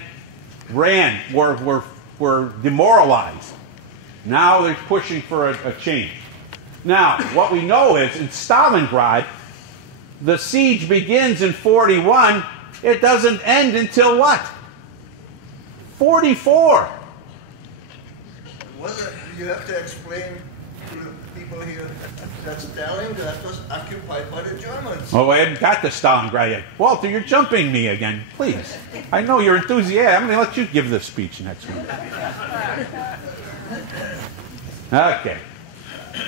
were demoralized. Now they're pushing for a change. Now, what we know is in Stalingrad, the siege begins in '41. It doesn't end until what? '44. You have to explain to the people here that Stalingrad was occupied by the Germans. Oh, I haven't got to Stalingrad yet. Walter, you're jumping me again. Please. I know you're enthusiastic. I'm going to let you give the speech next week. Okay.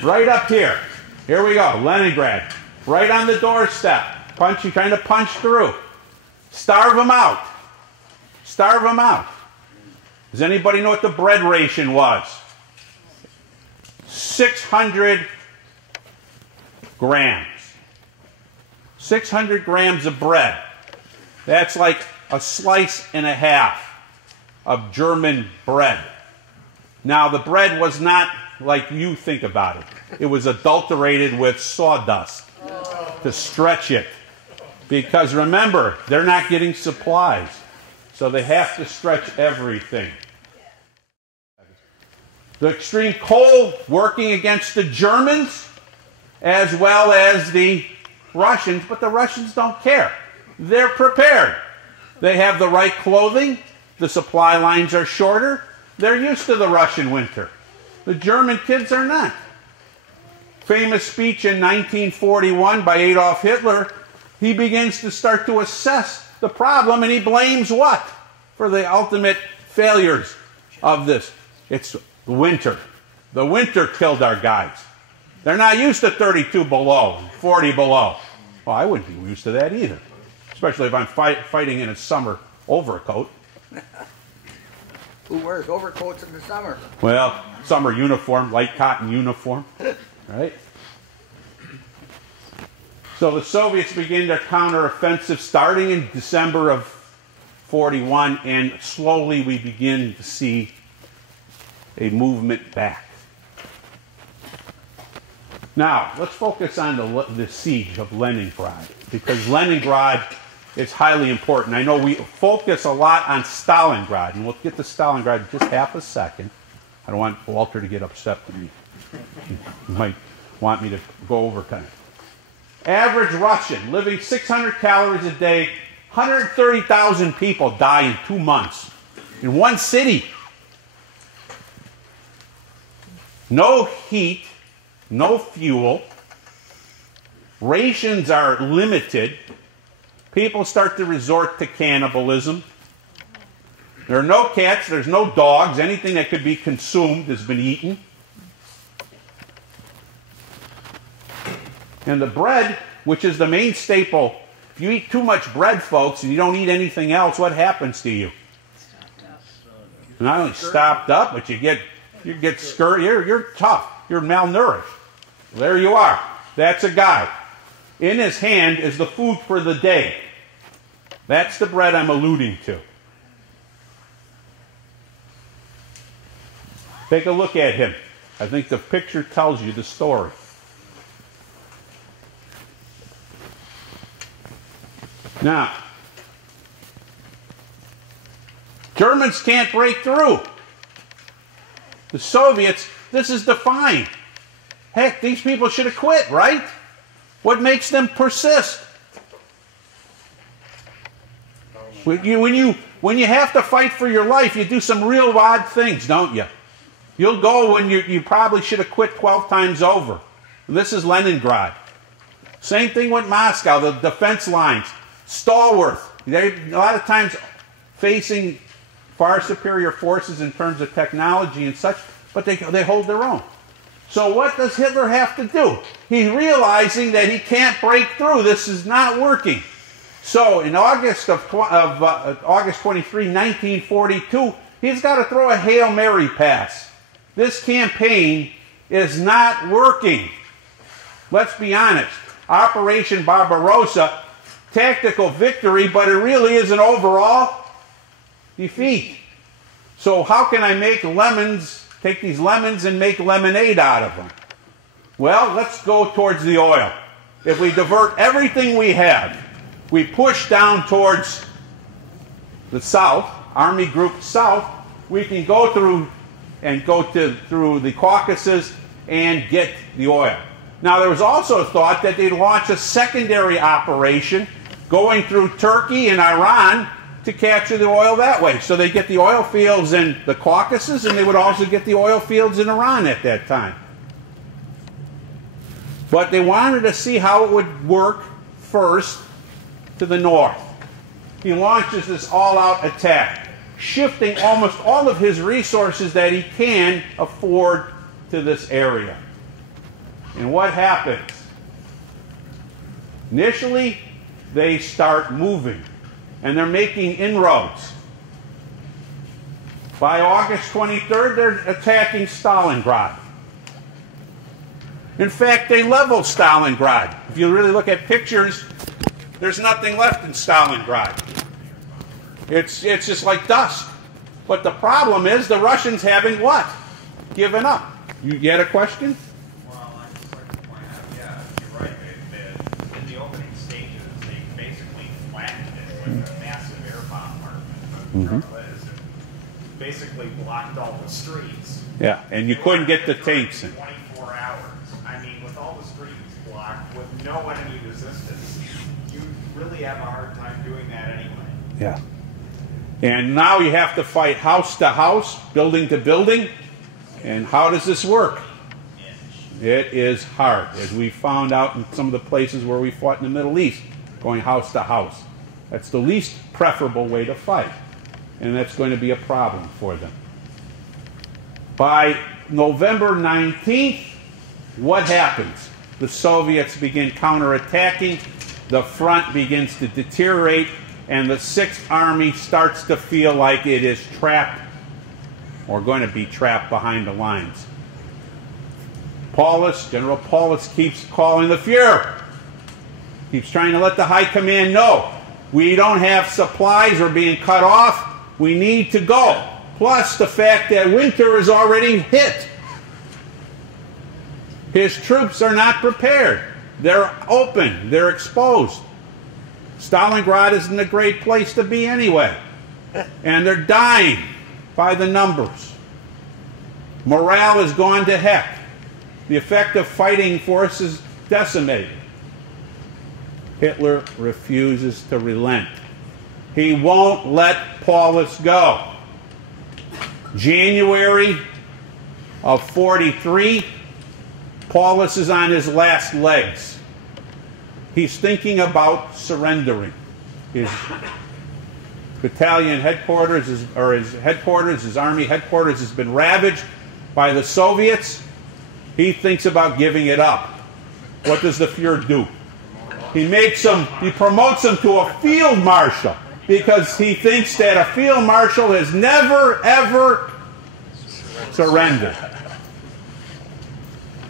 Right up here. Here we go. Leningrad. Right on the doorstep. Trying to punch through. Starve them out. Starve them out. Does anybody know what the bread ration was? 600 grams. 600 grams of bread. That's like a slice and a half of German bread. Now, the bread was not like you think about it. It was adulterated with sawdust to stretch it. Because remember, they're not getting supplies. So they have to stretch everything. The extreme cold working against the Germans as well as the Russians, but the Russians don't care. They're prepared. They have the right clothing. The supply lines are shorter. They're used to the Russian winter. The German kids are not. Famous speech in 1941 by Adolf Hitler, he begins to start to assess the problem, and he blames what for the ultimate failures of this? It's the winter. The winter killed our guys. They're not used to 32 below, 40 below. Well, I wouldn't be used to that either, especially if I'm fighting in a summer overcoat. Who wears overcoats in the summer? Well, summer uniform, light cotton uniform, right? So the Soviets begin their counteroffensive starting in December of 41, and slowly we begin to see a movement back. Now, let's focus on the siege of Leningrad, because Leningrad is highly important. I know we focus a lot on Stalingrad, and we'll get to Stalingrad in just half a second. I don't want Walter to get upset with me. He might want me to go over time. Average Russian, living 600 calories a day, 130,000 people die in 2 months in one city. No heat, no fuel, rations are limited, people start to resort to cannibalism. There are no cats, there's no dogs, anything that could be consumed has been eaten. And the bread, which is the main staple, if you eat too much bread, folks, and you don't eat anything else, what happens to you? Not only stopped up, but you get scurry. You're tough. You're malnourished. There you are. That's a guy. In his hand is the food for the day. That's the bread I'm alluding to. Take a look at him. I think the picture tells you the story. Now, Germans can't break through. The Soviets, this is defined. Heck, these people should have quit, right? What makes them persist? When you have to fight for your life, you do some real odd things, don't you? You'll go when you probably should have quit 12 times over. This is Leningrad. Same thing with Moscow, the defense lines. Stalwart. They're a lot of times facing far superior forces in terms of technology and such, but they hold their own. So what does Hitler have to do? He's realizing that he can't break through. This is not working. So in August 23, 1942, he's got to throw a Hail Mary pass. This campaign is not working. Let's be honest. Operation Barbarossa, tactical victory, but it really is an overall defeat. So how can I make lemons, take these lemons and make lemonade out of them? Well, let's go towards the oil. If we divert everything we have, we push down towards the south, Army Group South, we can go through through the Caucasus and get the oil. Now, there was also a thought that they'd launch a secondary operation going through Turkey and Iran to capture the oil that way. So they get the oil fields in the Caucasus, and they would also get the oil fields in Iran at that time. But they wanted to see how it would work first to the north. He launches this all-out attack, shifting almost all of his resources that he can afford to this area. And what happens? Initially, they start moving, and they're making inroads. By August 23rd, they're attacking Stalingrad. In fact, they leveled Stalingrad. If you really look at pictures, there's nothing left in Stalingrad. It's just like dust. But the problem is the Russians haven't what? Given up. You had a question? Well, I'd just like to point out, yeah, you're right. In the opening stages, they basically flattened it with a massive air bombardment. Basically blocked all the streets. Yeah, and you couldn't get the tanks in. 24 hours. I mean, with all the streets blocked, with no enemy resistance, you really have a hard time doing that anyway. Yeah. And now you have to fight house to house, building to building. And how does this work? It is hard, as we found out in some of the places where we fought in the Middle East, going house to house. That's the least preferable way to fight. And that's going to be a problem for them. By November 19th, what happens? The Soviets begin counterattacking, the front begins to deteriorate, and the 6th Army starts to feel like it is trapped, or going to be trapped behind the lines. General Paulus keeps calling the Fuhrer. Keeps trying to let the high command know, we don't have supplies, we're being cut off, we need to go. Plus the fact that winter is already hit. His troops are not prepared. They're open, they're exposed. Stalingrad isn't a great place to be anyway. And they're dying by the numbers. Morale has gone to heck. The effective fighting force is decimated. Hitler refuses to relent. He won't let Paulus go. January of 43, Paulus is on his last legs. He's thinking about surrendering. His battalion headquarters, his army headquarters has been ravaged by the Soviets. He thinks about giving it up. What does the Fuhrer do? He promotes him to a field marshal because he thinks that a field marshal has never, ever surrendered.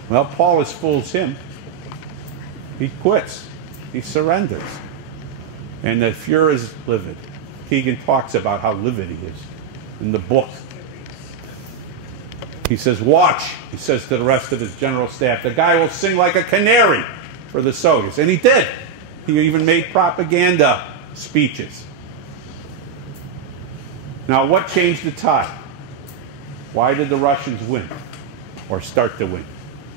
Well, Paulus fools him. He quits. He surrenders. And the Fuhrer is livid. Keegan talks about how livid he is in the book. He says, watch, he says to the rest of his general staff, the guy will sing like a canary for the Soviets. And he did. He even made propaganda speeches. Now, what changed the tide? Why did the Russians win, or start to win?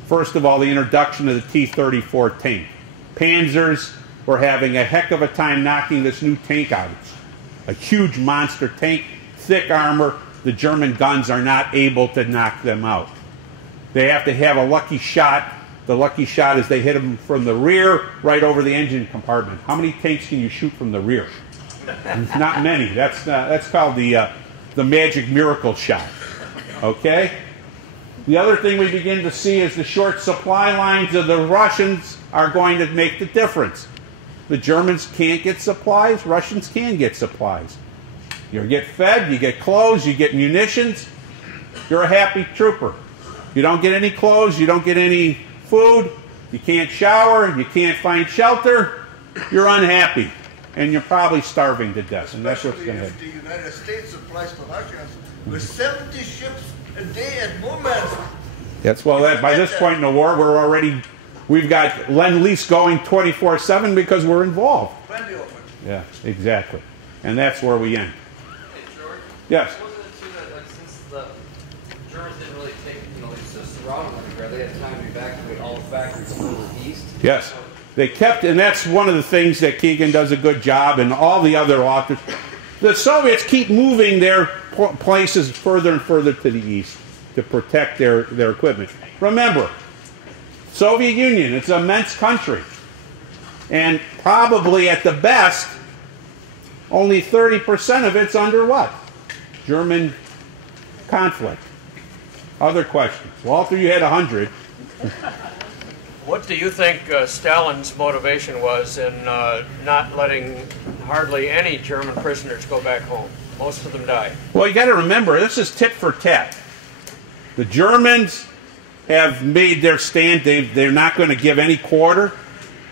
First of all, the introduction of the T-34 tank. Panzers were having a heck of a time knocking this new tank out. A huge monster tank, thick armor. The German guns are not able to knock them out. They have to have a lucky shot. The lucky shot is they hit them from the rear, right over the engine compartment. How many tanks can you shoot from the rear? Not many. That's called the magic miracle shot. Okay? The other thing we begin to see is the short supply lines of the Russians are going to make the difference. The Germans can't get supplies. Russians can get supplies. You get fed, you get clothes, you get munitions. You're a happy trooper. You don't get any clothes, you don't get any food, you can't shower, you can't find shelter. You're unhappy. And you're probably starving to death. And that's what's going to happen. The United States supplies to Russians with 70 ships a day at Murmansk. By this point in the war, we've got Lend-Lease going 24/7 because we're involved. Plenty of it. Yeah, exactly. And that's where we end. Hey, George? Yes? Wasn't it too that, like, since the Germans didn't really take, they just surrounded Leningrad, they had time to evacuate all the factories to the east? Yes. They kept, and that's one of the things that Keegan does a good job, and all the other authors. The Soviets keep moving their places further and further to the east to protect their equipment. Remember, Soviet Union, it's an immense country. And probably at the best, only 30% of it's under what? German conflict. Other questions? Walter, you had 100. What do you think Stalin's motivation was in not letting hardly any German prisoners go back home? Most of them died. Well, you got to remember, this is tit for tat. The Germans have made their stand. They're not going to give any quarter.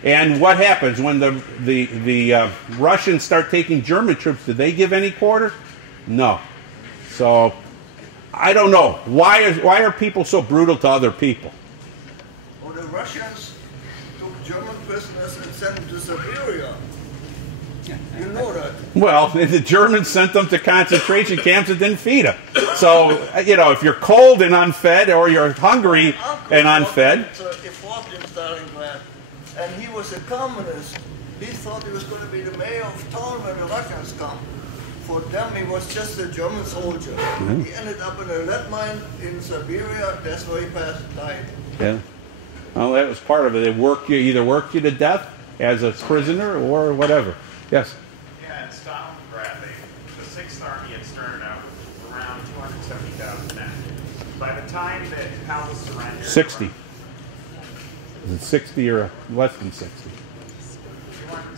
And what happens when the Russians start taking German troops? Did they give any quarter? No. So I don't know. Why are people so brutal to other people? Well, the Russians took German prisoners and sent them to Siberia. You know that. Well, the Germans sent them to concentration camps and didn't feed them. So, if you're cold and unfed, or you're hungry and unfed. He fought in Stalingrad, and he was a communist. He thought he was going to be the mayor of town when the Russians come. For them, he was just a German soldier. Mm-hmm. He ended up in a lead mine in Siberia. That's where he died. Yeah. Well, that was part of it. They either worked you to death as a prisoner or whatever. Yes? Yeah, in Stalingrad, the 6th Army had started out with around 270,000 men. By the time that Paulus surrendered... 60. Is it 60 or less than 60?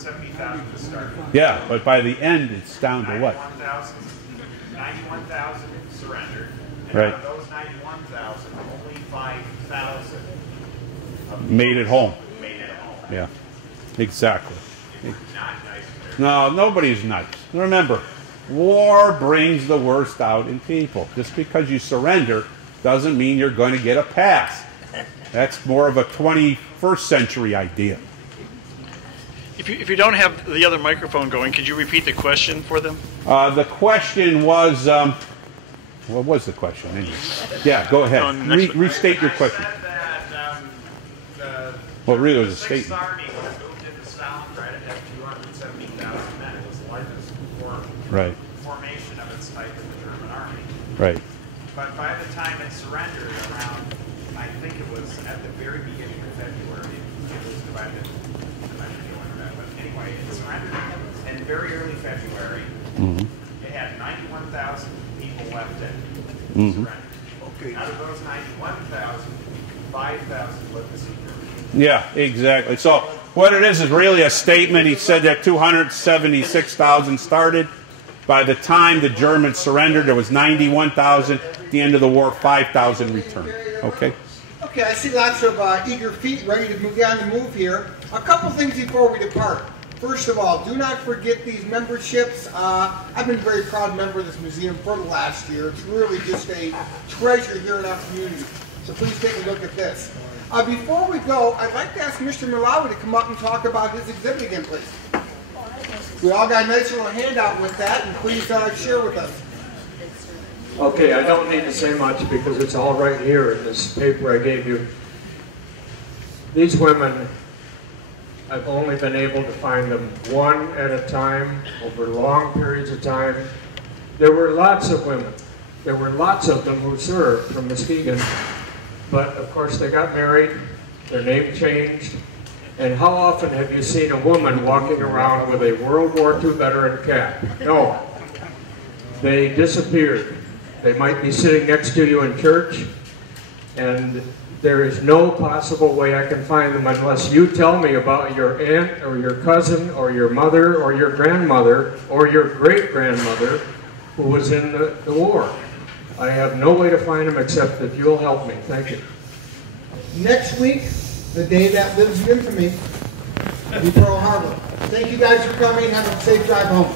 270,000 to start. Yeah, but by the end, it's down to what? 91,000 surrendered. And Right. out of those 91,000, only 5,000 Made it home. made it home. Yeah, exactly. Not nice. No, nobody's nice. Remember, war brings the worst out in people. Just because you surrender doesn't mean you're going to get a pass. That's more of a 21st century idea. If you don't have the other microphone going, could you repeat the question for them? The question was, what was the question anyway? Yeah, go ahead. Restate your question. Well, really, it was a statement. The 6th Army, when it moved into Stalingrad, it had 270,000 men. It was the largest formation of its type in the German army. Right. But by the time it surrendered around, I think it was at the very beginning of February, it was divided. But anyway, it surrendered in very early February. It had 91,000 people left in it. Surrendered. Okay. Out of those 91,000, 5,000 lived security. Yeah, exactly. So what it is really a statement. He said that 276,000 started. By the time the Germans surrendered, there was 91,000. At the end of the war, 5,000 returned. Okay? Okay, I see lots of eager feet ready to move on the move here. A couple things before we depart. First of all, do not forget these memberships. I've been a very proud member of this museum for the last year. It's really just a treasure here in our community. So please take a look at this. Before we go, I'd like to ask Mr. Malawi to come up and talk about his exhibit again, please. We all got a nice little handout with that, and please share with us. Okay, I don't need to say much because it's all right here in this paper I gave you. These women, I've only been able to find them one at a time over long periods of time. There were lots of women. There were lots of them who served from Muskegon. But of course they got married, their name changed, and how often have you seen a woman walking around with a World War II veteran cap? No. They disappeared. They might be sitting next to you in church, and there is no possible way I can find them unless you tell me about your aunt or your cousin or your mother or your grandmother or your great-grandmother who was in the war. I have no way to find them except if you'll help me. Thank you. Next week, the day that lives in infamy, in Pearl Harbor. Thank you guys for coming. Have a safe drive home.